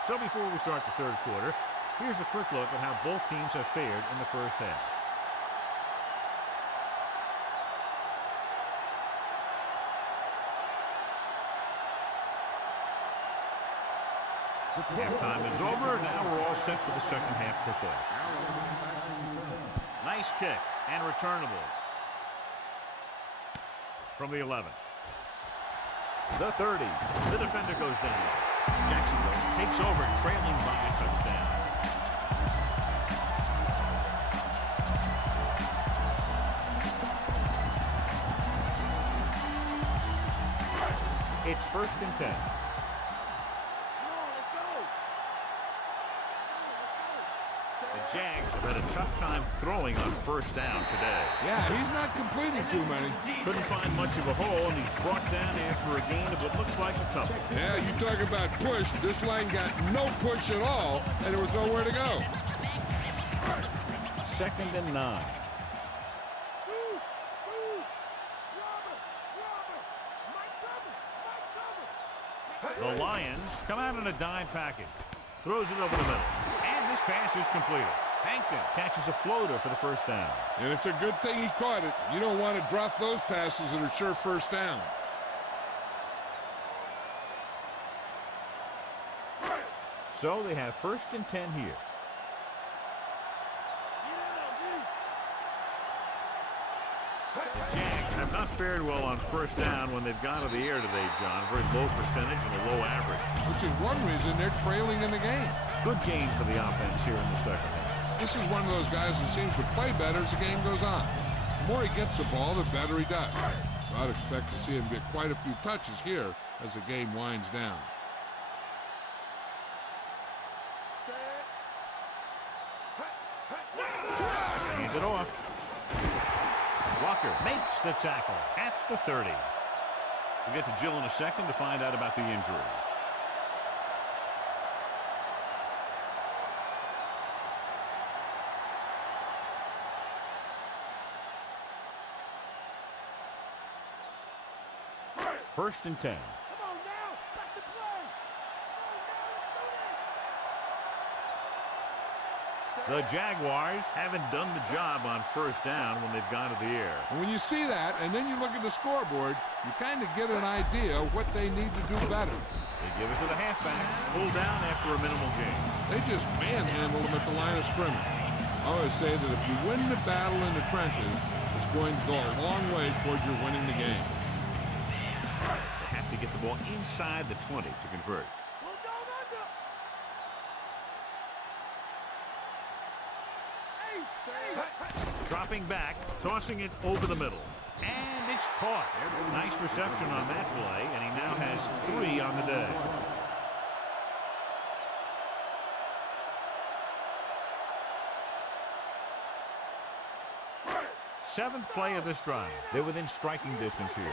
So before we start the third quarter, here's a quick look at how both teams have fared in the first half. Halftime is over. Now we're all set for the second half kickoff. Nice kick and returnable. From the 11. The 30. The defender goes down. Jacksonville takes over, trailing by a touchdown. It's 1st and 10. The Jags have had a tough time throwing on 1st down today. Yeah, he's not completing too many. Couldn't find much of a hole, and he's brought down after a gain of what looks like a couple. Yeah, you talk about push. This line got no push at all, and there was nowhere to go. 2nd and 9. The Lions come out in a dime package. Throws it over the middle. And this pass is completed. Hankton catches a floater for the 1st down. And it's a good thing he caught it. You don't want to drop those passes that are sure 1st downs. So they have 1st and 10 here. The Jags have not fared well on 1st down when they've gone to the air today, John. Very low percentage and a low average. Which is one reason they're trailing in the game. Good game for the offense here in the second half. This is one of those guys who seems to play better as the game goes on. The more he gets the ball, the better he does. So I'd expect to see him get quite a few touches here as the game winds down. Hands it off. Walker makes the tackle at the 30. We'll get to Jill in a second to find out about the injury. First and 10. The Jaguars haven't done the job on 1st down when they've gone to the air. And when you see that, and then you look at the scoreboard, you kind of get an idea of what they need to do better. They give it to the halfback, pulled down after a minimal gain. They just manhandled them at the line of scrimmage. I always say that if you win the battle in the trenches, it's going to go a long way towards your winning the game. They have to get the ball inside the 20 to convert. Dropping back, tossing it over the middle. And it's caught. Nice reception on that play, and he now has 3 on the day. Seventh play of this drive. They're within striking distance here.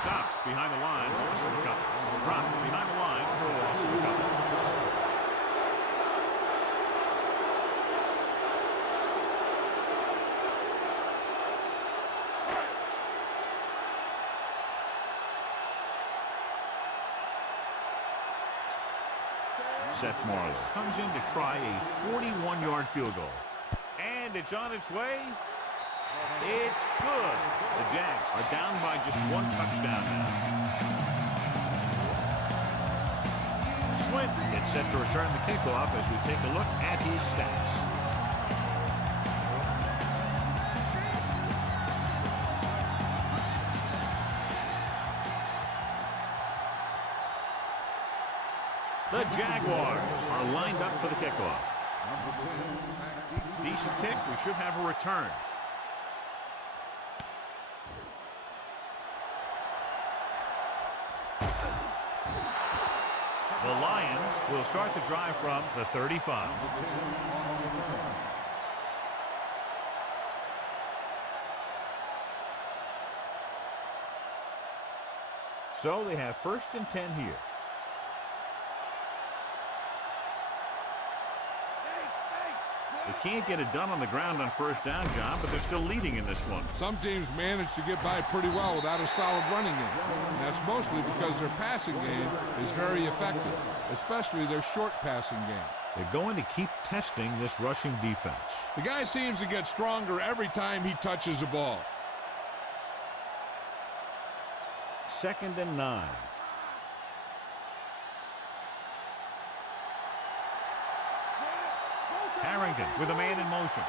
Stop behind the line. Loss of a couple. Drop behind the line. Loss of a couple. Seth Marlowe comes in to try a 41-yard field goal. And it's on its way. It's good. The Jags are down by just one touchdown now. Swint gets set to return the kickoff as we take a look at his stats. The Jaguars are lined up for the kickoff. Decent kick. We should have a return. The Lions will start the drive from the 35. So they have 1st and 10 here. They can't get it done on the ground on 1st down, John, but they're still leading in this one. Some teams manage to get by pretty well without a solid running game. And that's mostly because their passing game is very effective, especially their short passing game. They're going to keep testing this rushing defense. The guy seems to get stronger every time he touches the ball. 2nd and 9. Harrington with a man in motion.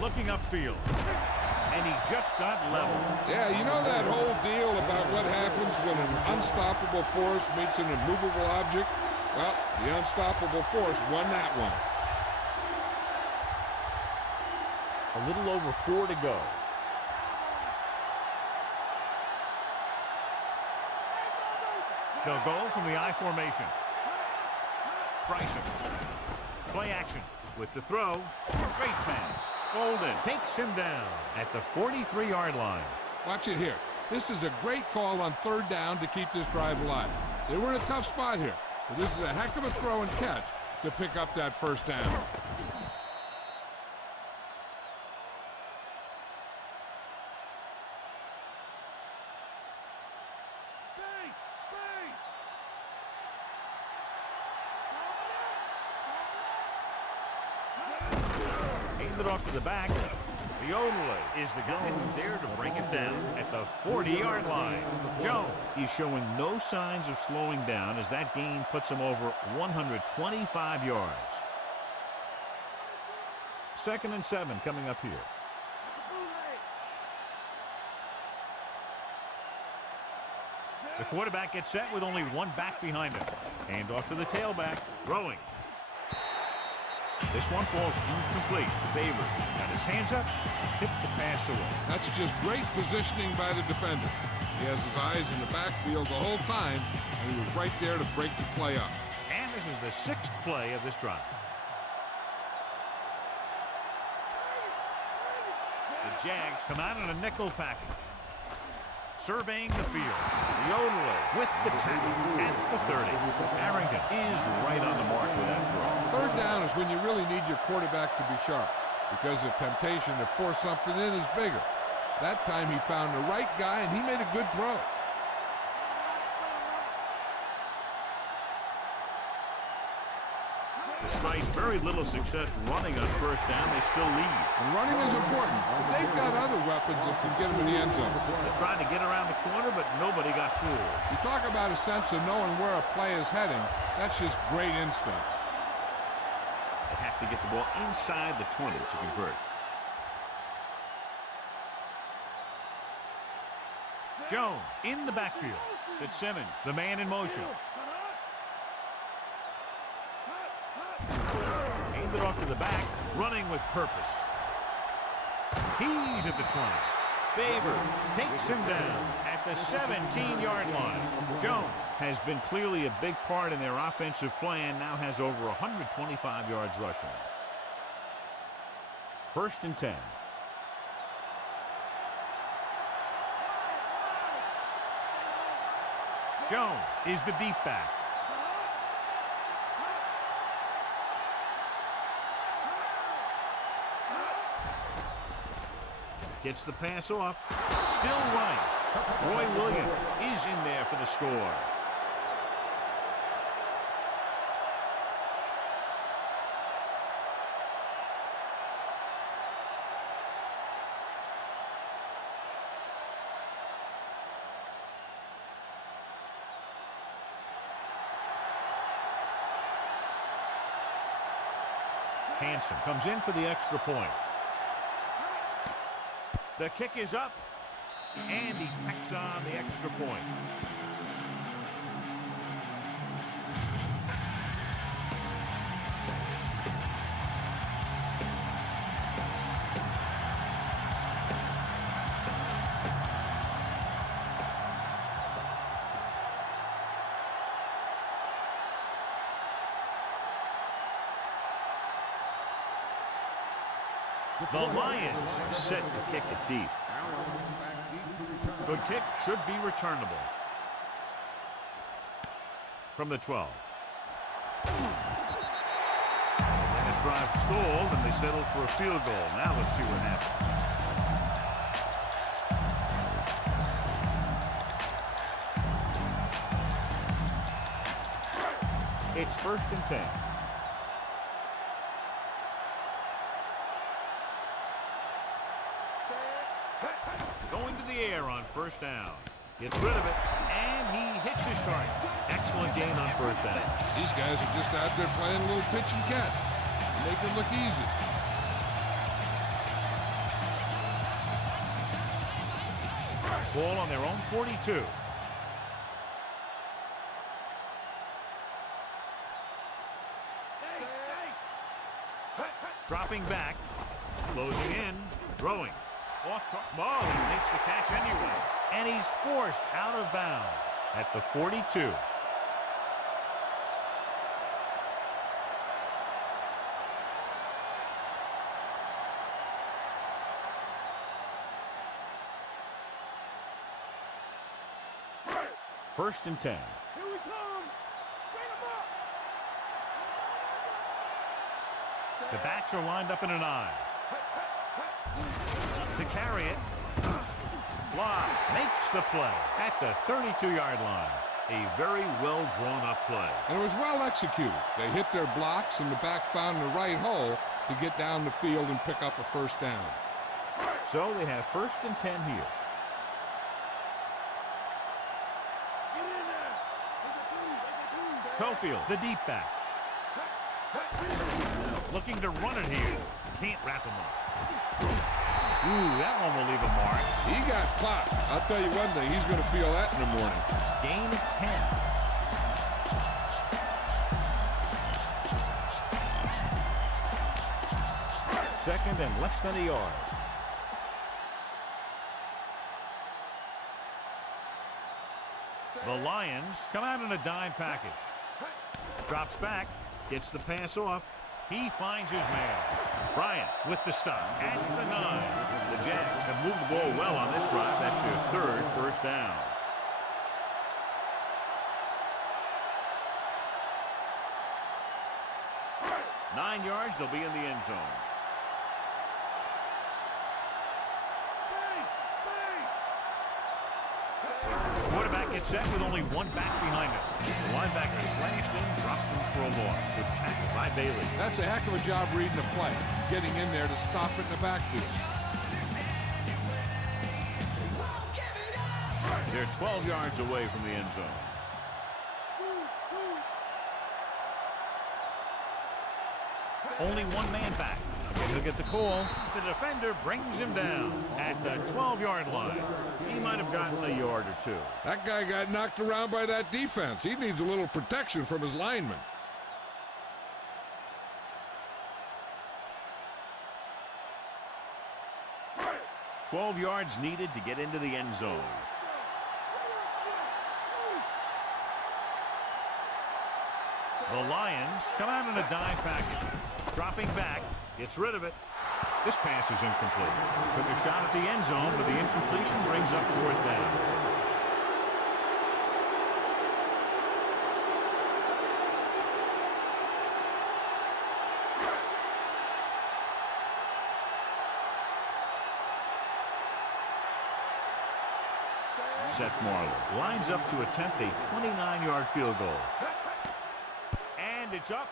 Looking upfield. And he just got level. Yeah, you know that whole deal about what happens when an unstoppable force meets an immovable object? Well, the unstoppable force won that one. A little over 4 to go. They'll go from the I formation. Bryson. Play action with the throw. Great pass. Golden takes him down at the 43-yard line. Watch it here. This is a great call on 3rd down to keep this drive alive. They were in a tough spot here, but this is a heck of a throw and catch to pick up that 1st down. It off to the back. Viola is the guy who's there to bring it down at the 40-yard line. Jones, he's showing no signs of slowing down as that gain puts him over 125 yards. 2nd and 7 coming up here. The quarterback gets set with only one back behind him. Hand off to the tailback, throwing. This one falls incomplete. Favors got his hands up, tipped the pass away. That's just great positioning by the defender. He has his eyes in the backfield the whole time, and he was right there to break the play up. And this is the 6th play of this drive. The Jags come out in a nickel package. Surveying the field. Viola with the tackle at the 30. Harrington is right on the mark with that throw. 3rd down is when you really need your quarterback to be sharp because the temptation to force something in is bigger. That time he found the right guy and he made a good throw. Despite very little success running on 1st down, they still lead. And running is important, but they've got other weapons that can get them in the end zone. They're trying to get around the corner, but nobody got fooled. You talk about a sense of knowing where a play is heading. That's just great instinct. They have to get the ball inside the 20 to convert. Jones in the backfield. Fitzsimmons, the man in motion. Handed off to the back, running with purpose. He's at the 20. Favors takes him down at the 17-yard line. Jones has been clearly a big part in their offensive plan, now has over 125 yards rushing. 1st and 10. Jones is the deep back. Gets the pass off. Still running. Roy Williams is in there for the score. Hansen comes in for the extra point. The kick is up, and he tacks on the extra point. The Lions set to kick it deep. Good kick, should be returnable. From the 12. And this drive stalled, and they settled for a field goal. Now let's see what happens. It's 1st and 10. Going to the air on 1st down. Gets rid of it, and he hits his target. Excellent gain on 1st down. These guys are just out there playing a little pitch and catch. Make it look easy. Ball on their own 42. Dropping back, closing in, throwing. Off ball, he makes the catch anyway. And he's forced out of bounds at the 42. First and 10. Here we come. Bring him up. The backs are lined up in an I. To carry it. Fly. Makes the play at the 32-yard line. A very well drawn up play. And it was well executed. They hit their blocks, and the back found the right hole to get down the field and pick up a 1st down. So they have 1st and 10 here. Cofield, the deep back. Looking to run it here. Can't wrap him up. Ooh, that one will leave a mark. He got popped. I'll tell you one thing, he's going to feel that in the morning. Gain of 10. Second and less than a yard. The Lions come out in a dime package. Drops back, gets the pass off. He finds his man. Bryant with the stop at the 9. The Jags have moved the ball well on this drive. That's your 3rd 1st down. Nine yards, they'll be in the end zone. Quarterback gets set with only one back behind him. The linebacker slashed in, dropped him for a loss. Good tackle by Bailey. That's a heck of a job reading the play, getting in there to stop it in the backfield. They're 12 yards away from the end zone. Only one man back. And he'll get the call. The defender brings him down at the 12-yard line. He might have gotten a yard or two. That guy got knocked around by that defense. He needs a little protection from his linemen. $12 yards needed to get into the end zone. The Lions come out in a dime package. Dropping back, gets rid of it. This pass is incomplete. Took a shot at the end zone, but the incompletion brings up 4th down. Seth Marlowe lines up to attempt a 29-yard field goal. And it's up.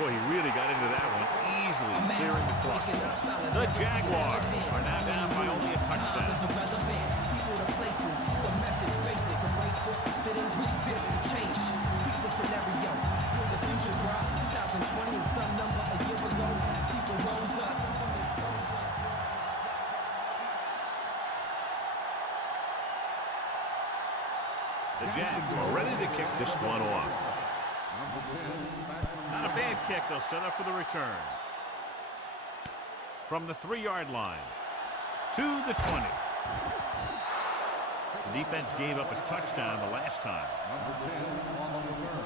Boy, he really got into that one, easily clearing the crossbar. The Jaguars are now down by only a touchdown. People to places, the message basic, embrace push to sit and resist the change. Beat the scenario, for the future, bro. 2020 and some number The Jags are ready to kick this one off. Number 10, back from Not a bad kick. They'll set up for the return. From the 3-yard line to the 20. The defense gave up a touchdown the last time. number 10 on the return.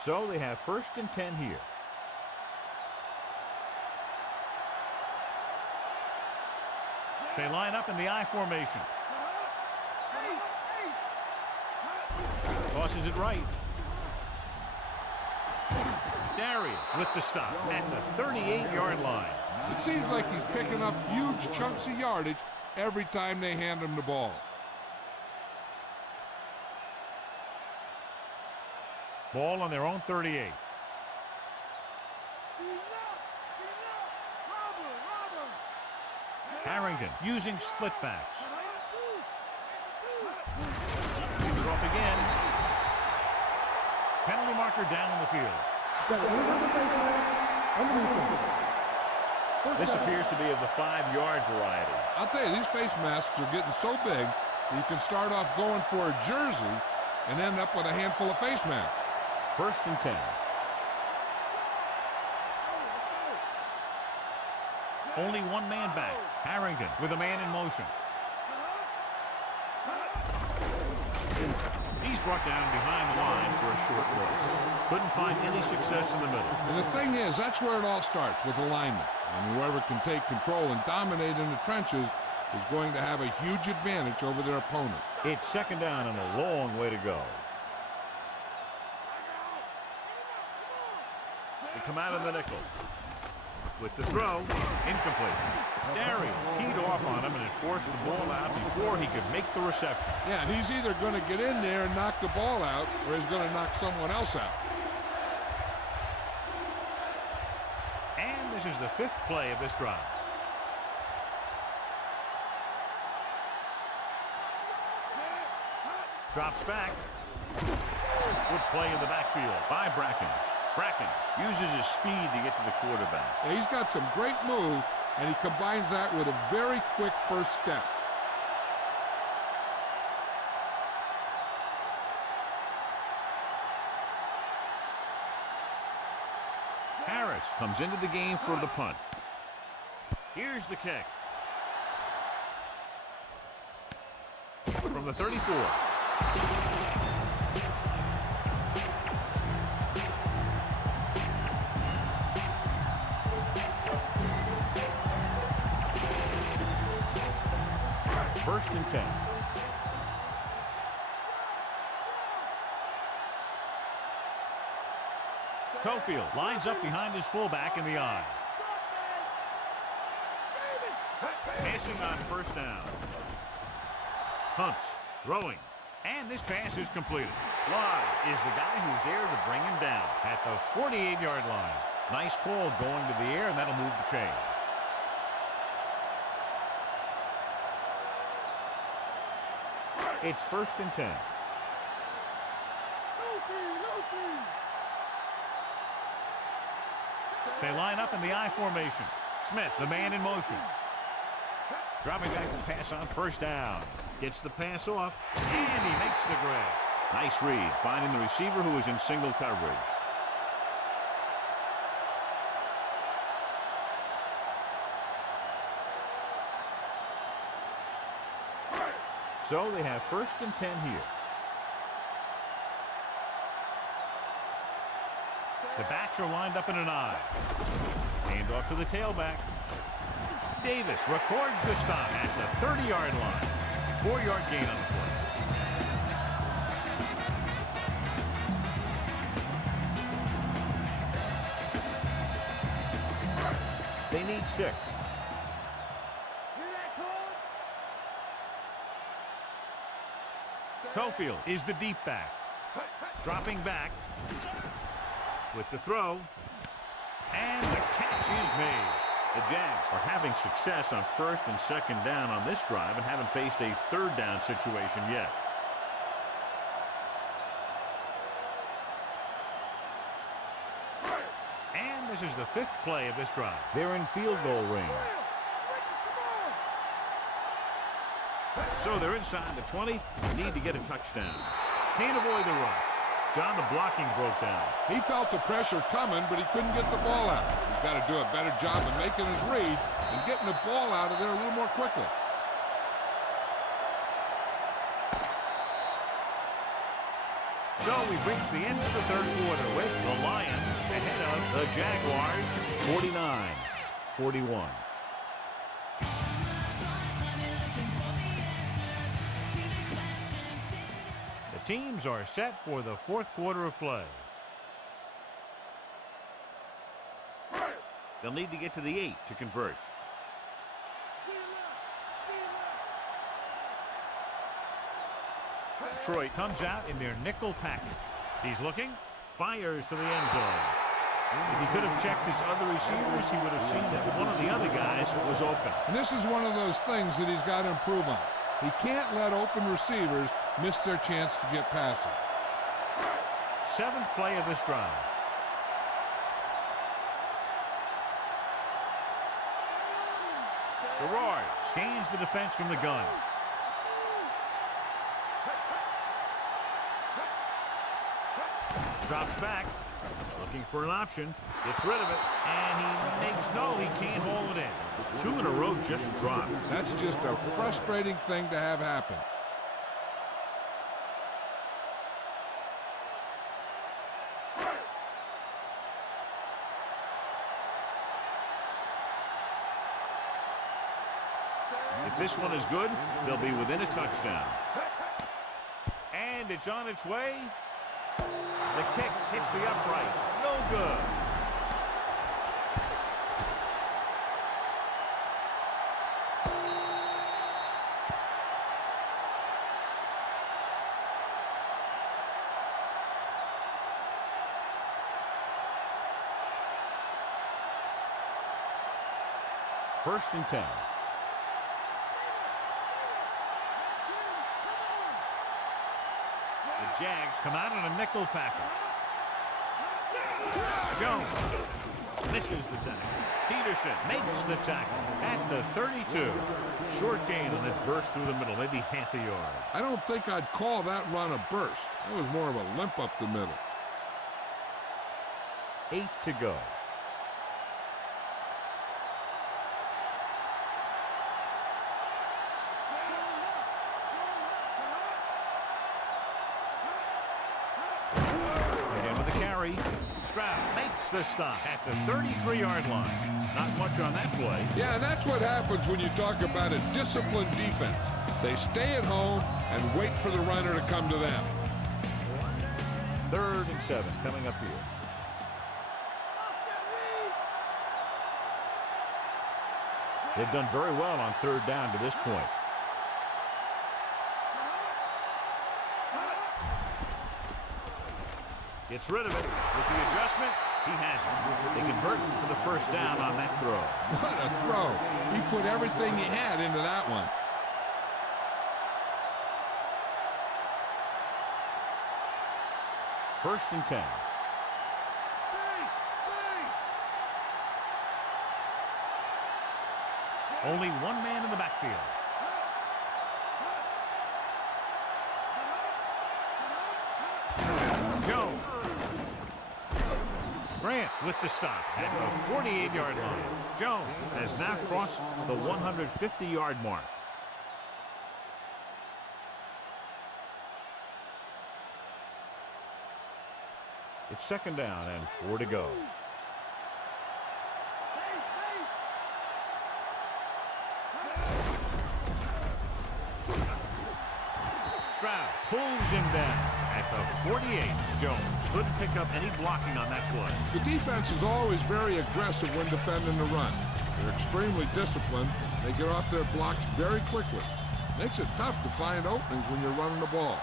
So they have 1st and 10 here. They line up in the I formation. Tosses it right. Darius with the stop at the 38-yard line. It seems like he's picking up huge chunks of yardage every time they hand him the ball. Ball on their own 38. Harrington using split backs. They're off again. Penalty marker down in the field. This appears to be of the 5-yard variety. I'll tell you, these face masks are getting so big that you can start off going for a jersey and end up with a handful of face masks. 1st and 10. Only one man back. Harrington with a man in motion. He's brought down behind the line for a short loss. Couldn't find any success in the middle. And the thing is, that's where it all starts, with alignment. And whoever can take control and dominate in the trenches is going to have a huge advantage over their opponent. It's 2nd down and a long way to go. They come out of the nickel. With the throw, incomplete. Darius teed off on him and had forced the ball out before he could make the reception. Yeah, he's either going to get in there and knock the ball out, or he's going to knock someone else out. And this is the 5th play of this drive. Drops back. Good play in the backfield by Brackens. Brackens uses his speed to get to the quarterback. Yeah, he's got some great moves, and he combines that with a very quick first step. Harris comes into the game for the punt. Here's the kick. From the 34. First and 10. Cofield lines up behind his fullback in the I. Passing on 1st down. Hunts, throwing, and this pass is completed. Bly is the guy who's there to bring him down at the 48-yard line. Nice call going to the air, and that'll move the chains. It's 1st and 10. They line up in the I formation. Smith, the man in motion. Dropping back to pass on 1st down. Gets the pass off, and he makes the grab. Nice read, finding the receiver who is in single coverage. So they have 1st and 10 here. The backs are lined up in an I. Hand off to the tailback. Davis records the stop at the 30-yard line. 4-yard gain on the play. They need 6. Cofield is the deep back. Dropping back with the throw. And the catch is made. The Jags are having success on 1st and 2nd down on this drive and haven't faced a 3rd down situation yet. And this is the 5th play of this drive. They're in field goal range. So they're inside the 20. Need to get a touchdown. Can't avoid the rush. John, the blocking broke down. He felt the pressure coming, but he couldn't get the ball out. He's got to do a better job of making his read and getting the ball out of there a little more quickly. So we've reached the end of the 3rd quarter with the Lions ahead of the Jaguars 49-41. The teams are set for the 4th quarter of play. They'll need to get to the 8 to convert. Detroit comes out in their nickel package. He's looking, fires to the end zone. If he could have checked his other receivers, he would have seen that one of the other guys was open. And this is one of those things that he's got to improve on. He can't let open receivers miss their chance to get passes. 7th play of this drive. Gerard scans the defense from the gun. Drops back, looking for an option, gets rid of it, and he can't haul it in. 2 in a row just dropped. That's just a frustrating thing to have happen. If this one is good, they'll be within a touchdown. And it's on its way. The kick hits the upright. No good. First and 10. The Jags come out in a nickel package. Jones misses the tackle. Peterson makes the tackle at the 32. Short gain on that burst through the middle, maybe half a yard. I don't think I'd call that run a burst. That was more of a limp up the middle. 8 to go. Stroud makes the stop at the 33-yard line. Not much on that play. Yeah, and that's what happens when you talk about a disciplined defense. They stay at home and wait for the runner to come to them. 3rd and 7 coming up here. They've done very well on 3rd down to this point. Gets rid of it with the adjustment. He has it. They convert for the first down on that throw. What a throw. He put everything he had into that one. First and 10. Only one man in the backfield. Jones. Grant with the stop at the 48-yard line. Jones has now crossed the 150-yard mark. It's 2nd down and 4 to go. Stroud pulls him down at the 48. Jones couldn't pick up any blocking on that play. The defense is always very aggressive when defending the run. They're extremely disciplined. They get off their blocks very quickly. Makes it tough to find openings when you're running the ball.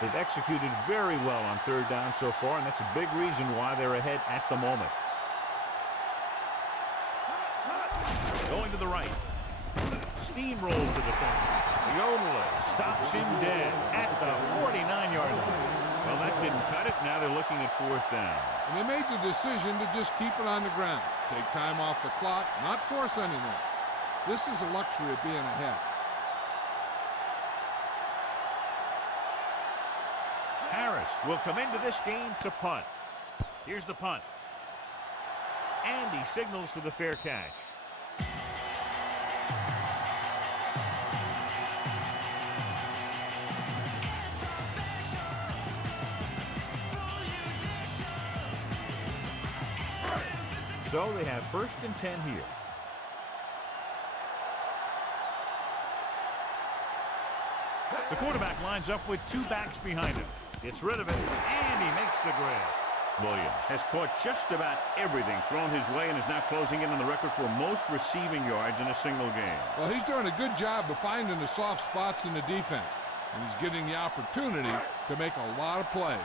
They've executed very well on 3rd down so far, and that's a big reason why they're ahead at the moment. Going to the right. Steamrolls the defender. Yodeler stops him dead at the 49-yard line. Well, that didn't cut it. Now they're looking at 4th down. And they made the decision to just keep it on the ground. Take time off the clock, not force anything. This is a luxury of being ahead. Harris will come into this game to punt. Here's the punt. And he signals for the fair catch. So they have 1st and 10 here. The quarterback lines up with 2 backs behind him. Gets rid of it, and he makes the grab. Williams has caught just about everything thrown his way and is now closing in on the record for most receiving yards in a single game. Well, he's doing a good job of finding the soft spots in the defense, and he's getting the opportunity to make a lot of plays.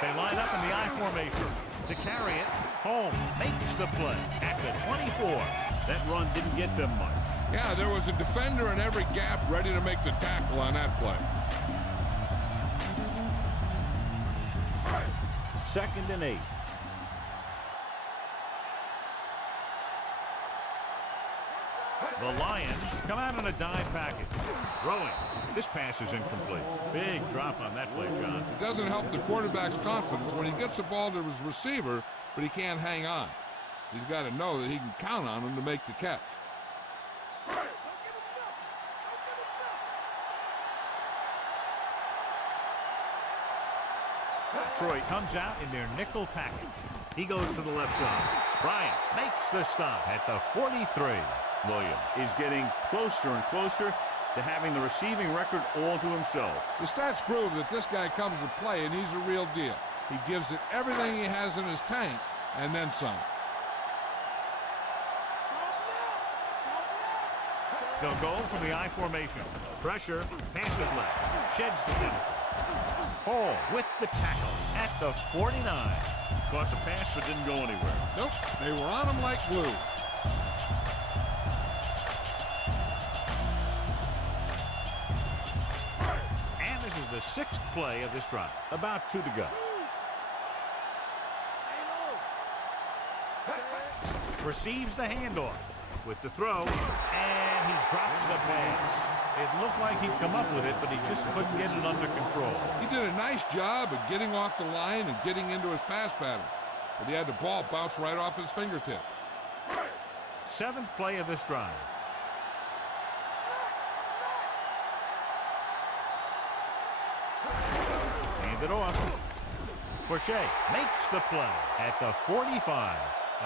They line up in the I formation. To carry it, Holmes makes the play at the 24. That run didn't get them much. Yeah, there was a defender in every gap ready to make the tackle on that play. 2nd and 8. The Lions come out in a dime package. Throwing. This pass is incomplete. Big drop on that play, John. It doesn't help the quarterback's confidence when he gets the ball to his receiver, but he can't hang on. He's got to know that he can count on him to make the catch. Detroit comes out in their nickel package. He goes to the left side. Bryant makes the stop at the 43. Williams is getting closer and closer to having the receiving record all to himself. The stats prove that this guy comes to play, and he's a real deal. He gives it everything he has in his tank, and then some. They'll go from the I formation. Pressure, passes left, sheds the penalty. Hall with the tackle at the 49. Caught the pass but didn't go anywhere. Nope, they were on him like glue. And this is the 6th play of this drive. About 2 to go. Receives the handoff with the throw, and he drops the pass. It looked like he'd come up with it, but he just couldn't get it under control. He did a nice job of getting off the line and getting into his pass pattern, but he had the ball bounce right off his fingertips. 7th play of this drive. Hand it off. Crochet makes the play at the 45.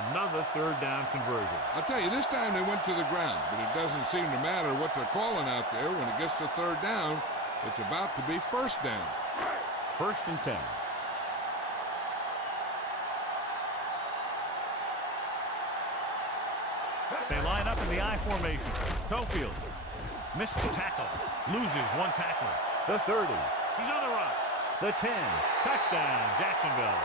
Another 3rd down conversion. I'll tell you, this time they went to the ground, but it doesn't seem to matter what they're calling out there. When it gets to 3rd down, it's about to be 1st down. 1st and 10. They line up in the I formation. Tofield missed the tackle. Loses 1 tackler. The 30. He's on the run. The 10. Touchdown, Jacksonville.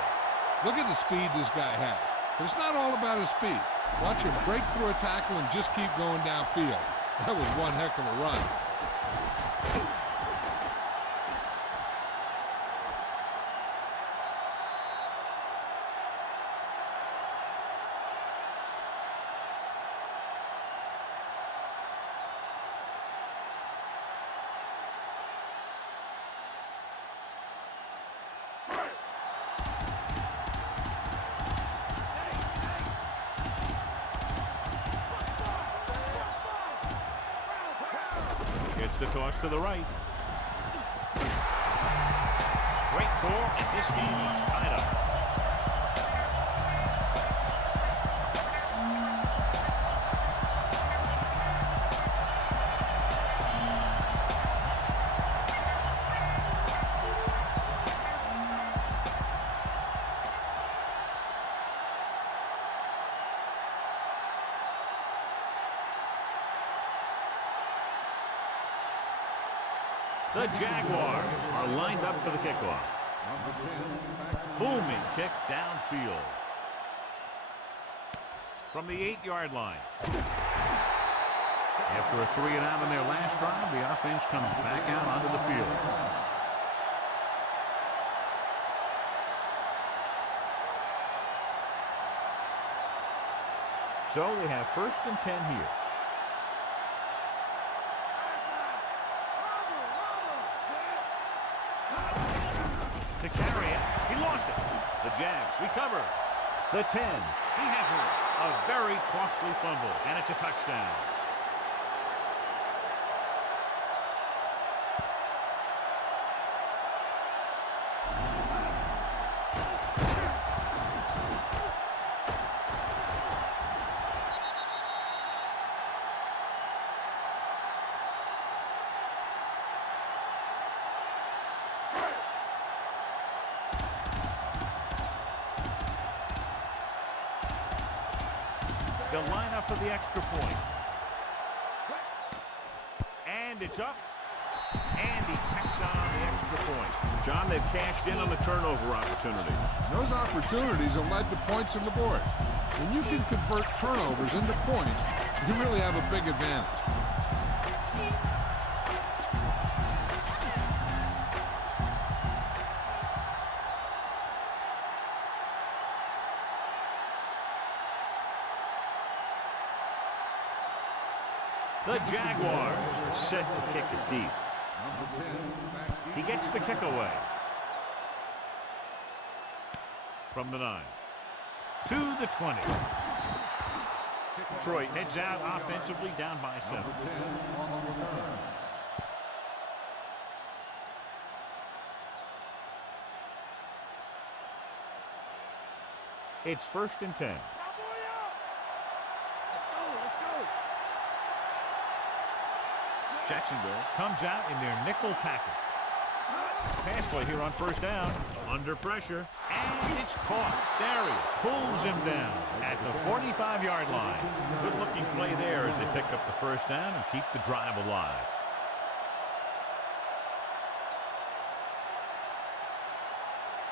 Look at the speed this guy has. But it's not all about his speed. Watch him break through a tackle and just keep going downfield. That was one heck of a run. It's the toss to the right. Great call, and this game is tied up. The Jaguars are lined up for the kickoff. Booming kick downfield. From the 8-yard line. After a 3-and-out on their last drive, the offense comes back out onto the field. So they have 1st and 10 here. To carry it, he lost it. The Jags recover. The 10. He has a very costly fumble, and it's a touchdown. They'll line up for the extra point. And it's up. And he tacks on the extra point. John, they've cashed in on the turnover opportunities. Those opportunities have led to points on the board. When you can convert turnovers into points, you really have a big advantage. The Jaguars are set to kick it deep. He gets the kick away. From the 9. To the 20. Detroit heads out offensively, down by 7. It's 1st and 10. Jacksonville comes out in their nickel package. Pass play here on 1st down. Under pressure. And it's caught. There he is. Pulls him down at the 45-yard line. Good-looking play there as they pick up the 1st down and keep the drive alive.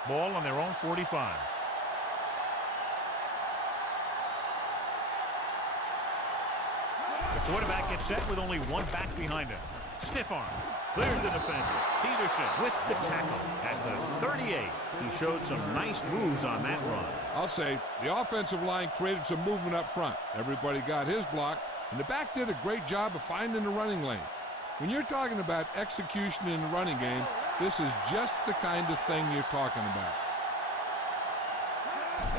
Ball on their own 45. The quarterback gets set with only one back behind him. Stiff arm. Clears the defender. Peterson with the tackle at the 38. He showed some nice moves on that run. I'll say the offensive line created some movement up front. Everybody got his block, and the back did a great job of finding the running lane. When you're talking about execution in the running game, this is just the kind of thing you're talking about.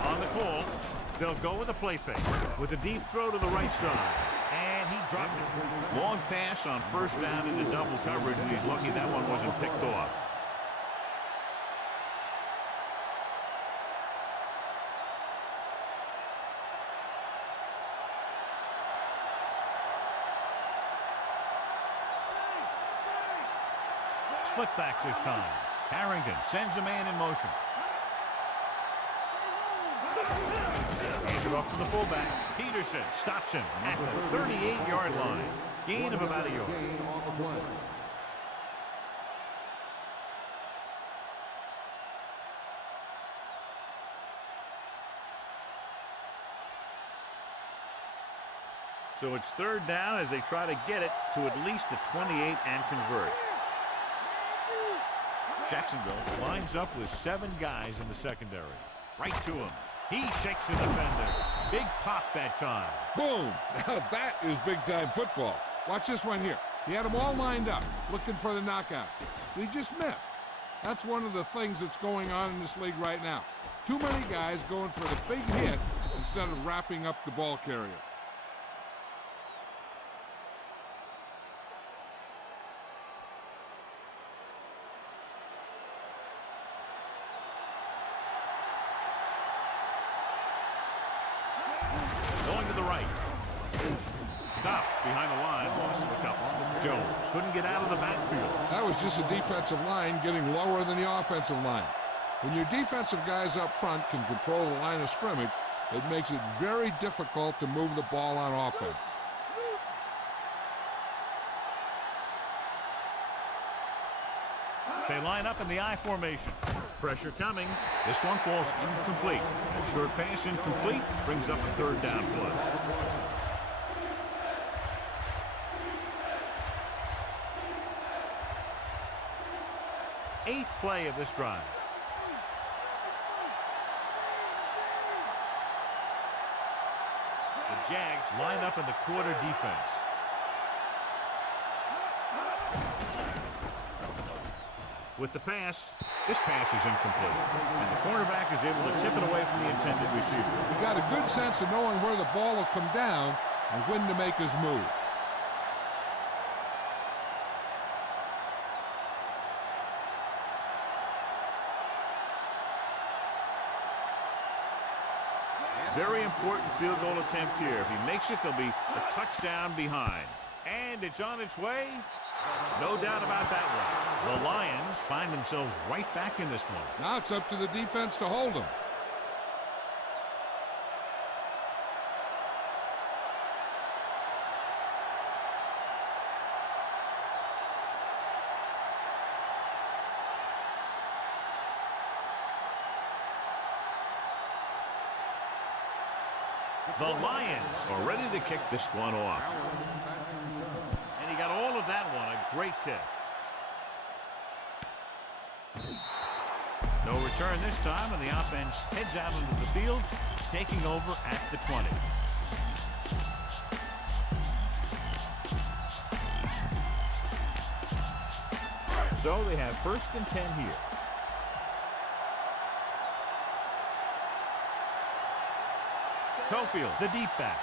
On the call, they'll go with a play fake with a deep throw to the right side. And he dropped it. Long pass on 1st down into double coverage, and he's lucky that one wasn't picked off. Split backs this time. Harrington sends a man in motion. Hands it off to the fullback. Peterson stops him at the 38-yard line. Gain of about a yard. So it's 3rd down as they try to get it to at least the 28 and convert. Jacksonville lines up with 7 guys in the secondary. Right to him. He shakes the defender. Big pop that time. Boom! Now that is big-time football. Watch this one here. He had them all lined up, looking for the knockout. He just missed. That's one of the things that's going on in this league right now. Too many guys going for the big hit instead of wrapping up the ball carrier. Going to the right. Stop behind the line. Loss of a couple. Jones couldn't get out of the backfield. That was just a defensive line getting lower than the offensive line. When your defensive guys up front can control the line of scrimmage, it makes it very difficult to move the ball on offense. They line up in the I formation. Pressure coming. This one falls incomplete. A short pass incomplete brings up a 3rd down play. 8th play of this drive. The Jags line up in the quarter defense. With the pass, this pass is incomplete. And the cornerback is able to tip it away from the intended receiver. He got a good sense of knowing where the ball will come down and when to make his move. Very important field goal attempt here. If he makes it, there'll be a touchdown behind. And it's on its way. No doubt about that one. The Lions find themselves right back in this one. Now it's up to the defense to hold them. The Lions are ready to kick this one off. And he got all of that one. A great kick. No return this time, and the offense heads out into the field, taking over at the 20. So they have 1st and 10 here. Cofield, the deep back.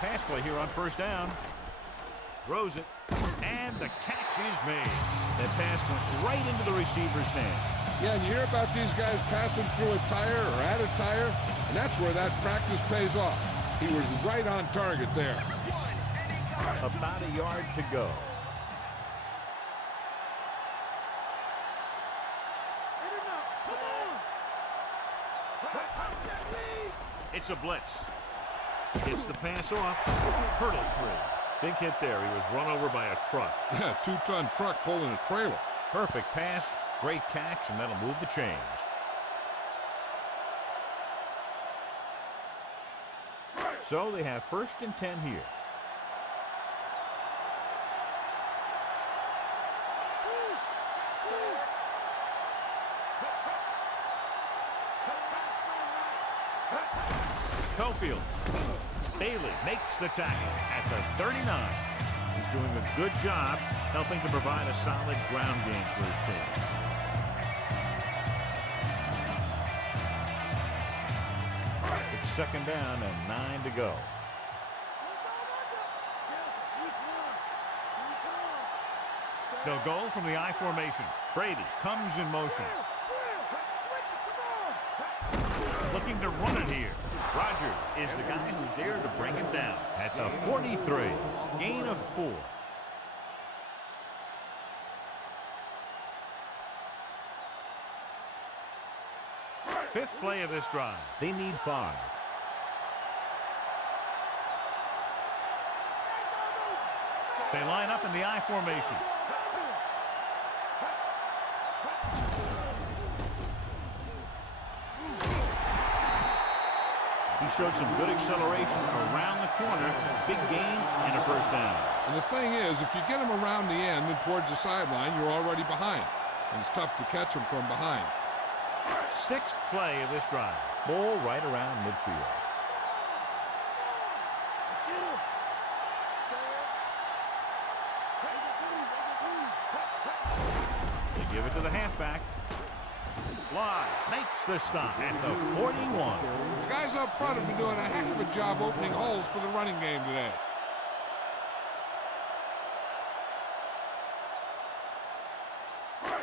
Pass play here on 1st down. Throws it, and the catch is made. That pass went right into the receiver's hands. Yeah, and you hear about these guys passing through a tire or at a tire, and that's where that practice pays off. He was right on target there. About a yard to go. It's a blitz. Gets the pass off. Hurdles through. Big hit there. He was run over by a truck. Yeah, 2-ton truck pulling a trailer. Perfect pass. Great catch, and that'll move the chains. So they have 1st and 10 here. Cofield. Bailey makes the tackle at the 39. He's doing a good job helping to provide a solid ground game for his team. It's 2nd down and 9 to go. They'll go from the I formation. Brady comes in motion. Looking to run it here. Rodgers is the guy who's there to bring him down at the 43. Gain of 4. Fifth play of this drive. They need 5. They line up in the I formation. He showed some good acceleration around the corner. Big gain and a 1st down. And the thing is, if you get him around the end and towards the sideline, you're already behind. And it's tough to catch him from behind. 6th play of this drive. Ball right around midfield. They give it to the halfback. Live makes the stop at the 41. The guys up front have been doing a heck of a job opening holes for the running game today.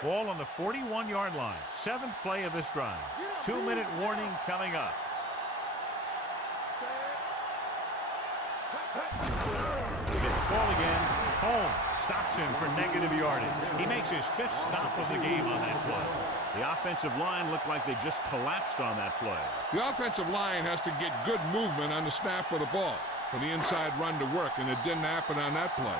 Ball on the 41-yard line. 7th play of this drive. 2-minute warning coming up. They get the ball again. Holmes stops him for negative yardage. He makes his 5th stop of the game on that play. The offensive line looked like they just collapsed on that play. The offensive line has to get good movement on the snap of the ball for the inside run to work, and it didn't happen on that play.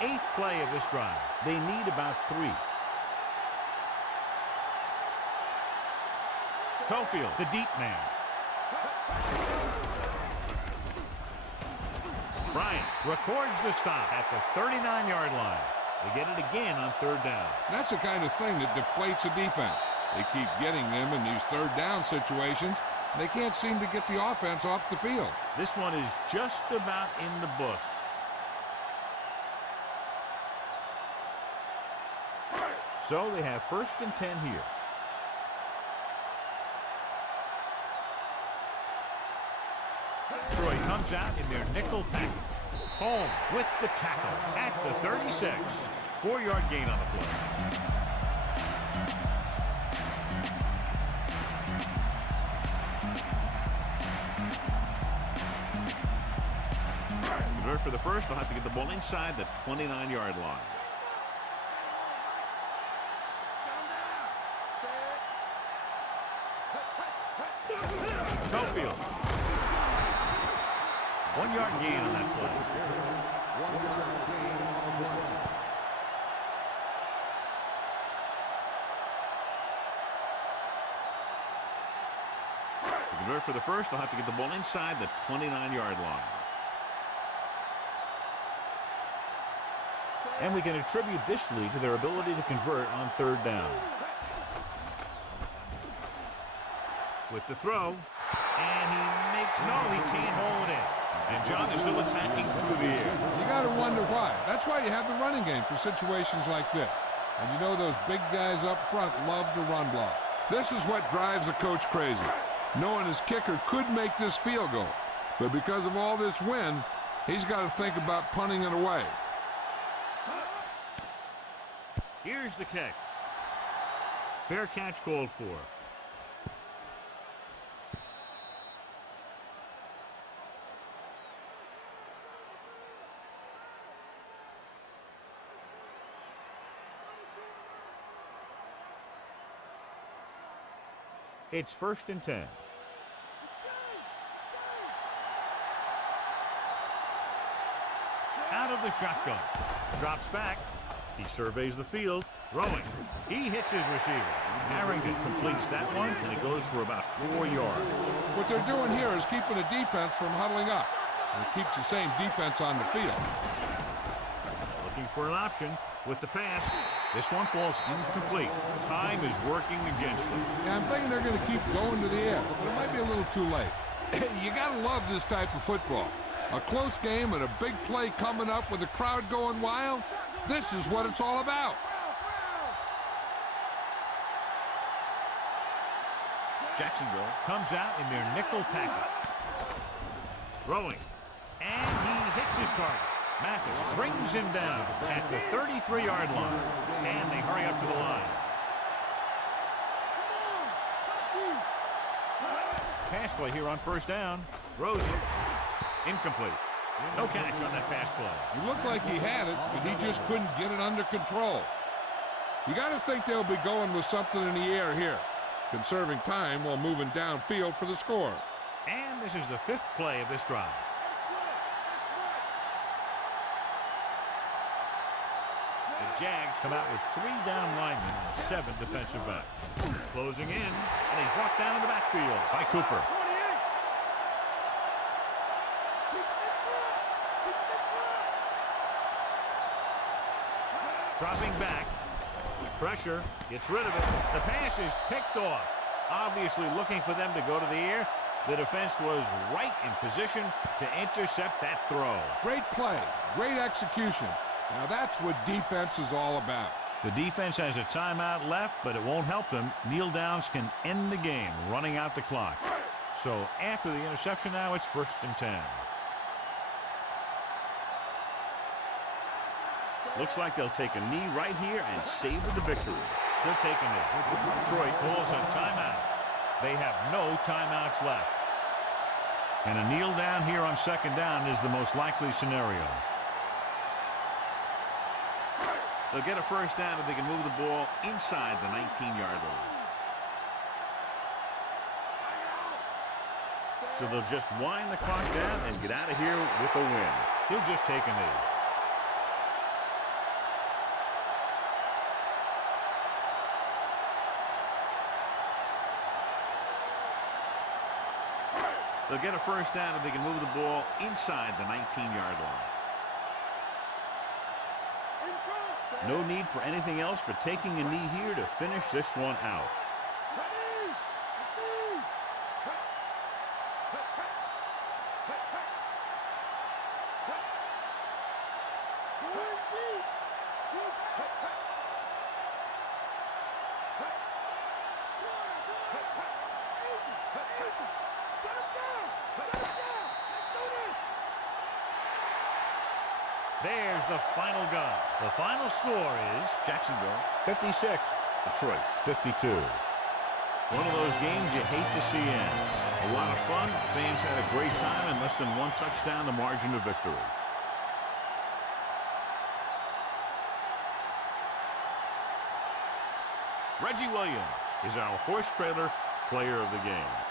Eighth play of this drive. They need about 3. Cofield, the deep man. Bryant records the stop at the 39-yard line. They get it again on third down. That's the kind of thing that deflates a defense. They keep getting them in these third down situations. They can't seem to get the offense off the field. This one is just about in the books. So they have 1st and 10 here. Troy comes out in their nickel package. Home with the tackle at the 36. 4-yard gain on the play. Convert for the first. They'll have to get the ball inside the 29-yard line. Cofield. 1-yard gain on that play. 1-yard gain on the play. To convert for the first, they'll have to get the ball inside the 29-yard line. And we can attribute this lead to their ability to convert on third down. With the throw, and he makes he can't hold it in. And John, they're still attacking through the air. You got to wonder why. That's why you have the running game for situations like this. And you know those big guys up front love to run block. This is what drives a coach crazy, knowing his kicker could make this field goal. But because of all this wind, he's got to think about punting it away. Here's the kick. Fair catch called for. It's 1st and 10. Out of the shotgun. Drops back. He surveys the field. Throwing. He hits his receiver. Harrington completes that one, and it goes for about 4 yards. What they're doing here is keeping the defense from huddling up. And it keeps the same defense on the field. Looking for an option with the pass. This one falls incomplete. Time is working against them. Yeah, I'm thinking they're going to keep going to the air, but it might be a little too late. You got to love this type of football. A close game and a big play coming up with the crowd going wild. This is what it's all about. Jacksonville comes out in their nickel package. Throwing. And he hits his target. Mathis brings him down at the 33-yard line. And they hurry up to the line. Pass play here on 1st down. Throws it. Incomplete. No catch on that pass play. He looked like he had it, but he just couldn't get it under control. You got to think they'll be going with something in the air here, conserving time while moving downfield for the score. And this is the 5th play of this drive. The Jags come out with 3 down linemen and 7 defensive backs. Closing in, and he's brought down in the backfield by Cooper. Dropping back. Pressure. Gets rid of it. The pass is picked off. Obviously looking for them to go to the air. The defense was right in position to intercept that throw. Great play. Great execution. Now that's what defense is all about. The defense has a timeout left, but it won't help them. Kneel downs can end the game, running out the clock. So after the interception now, it's 1st and 10. Looks like they'll take a knee right here and savor the victory. They'll take a knee. Detroit calls a timeout. They have no timeouts left. And a kneel down here on 2nd down is the most likely scenario. They'll get a 1st down if they can move the ball inside the 19-yard line. So they'll just wind the clock down and get out of here with a win. He'll just take a knee. They'll get a first down if they can move the ball inside the 19-yard line. No need for anything else but taking a knee here to finish this one out. There's the final gun. The final score is Jacksonville 56, Detroit 52. One of those games you hate to see end. A lot of fun. Fans had a great time, and less than one touchdown the margin of victory. Reggie Williams is our horse trailer player of the game.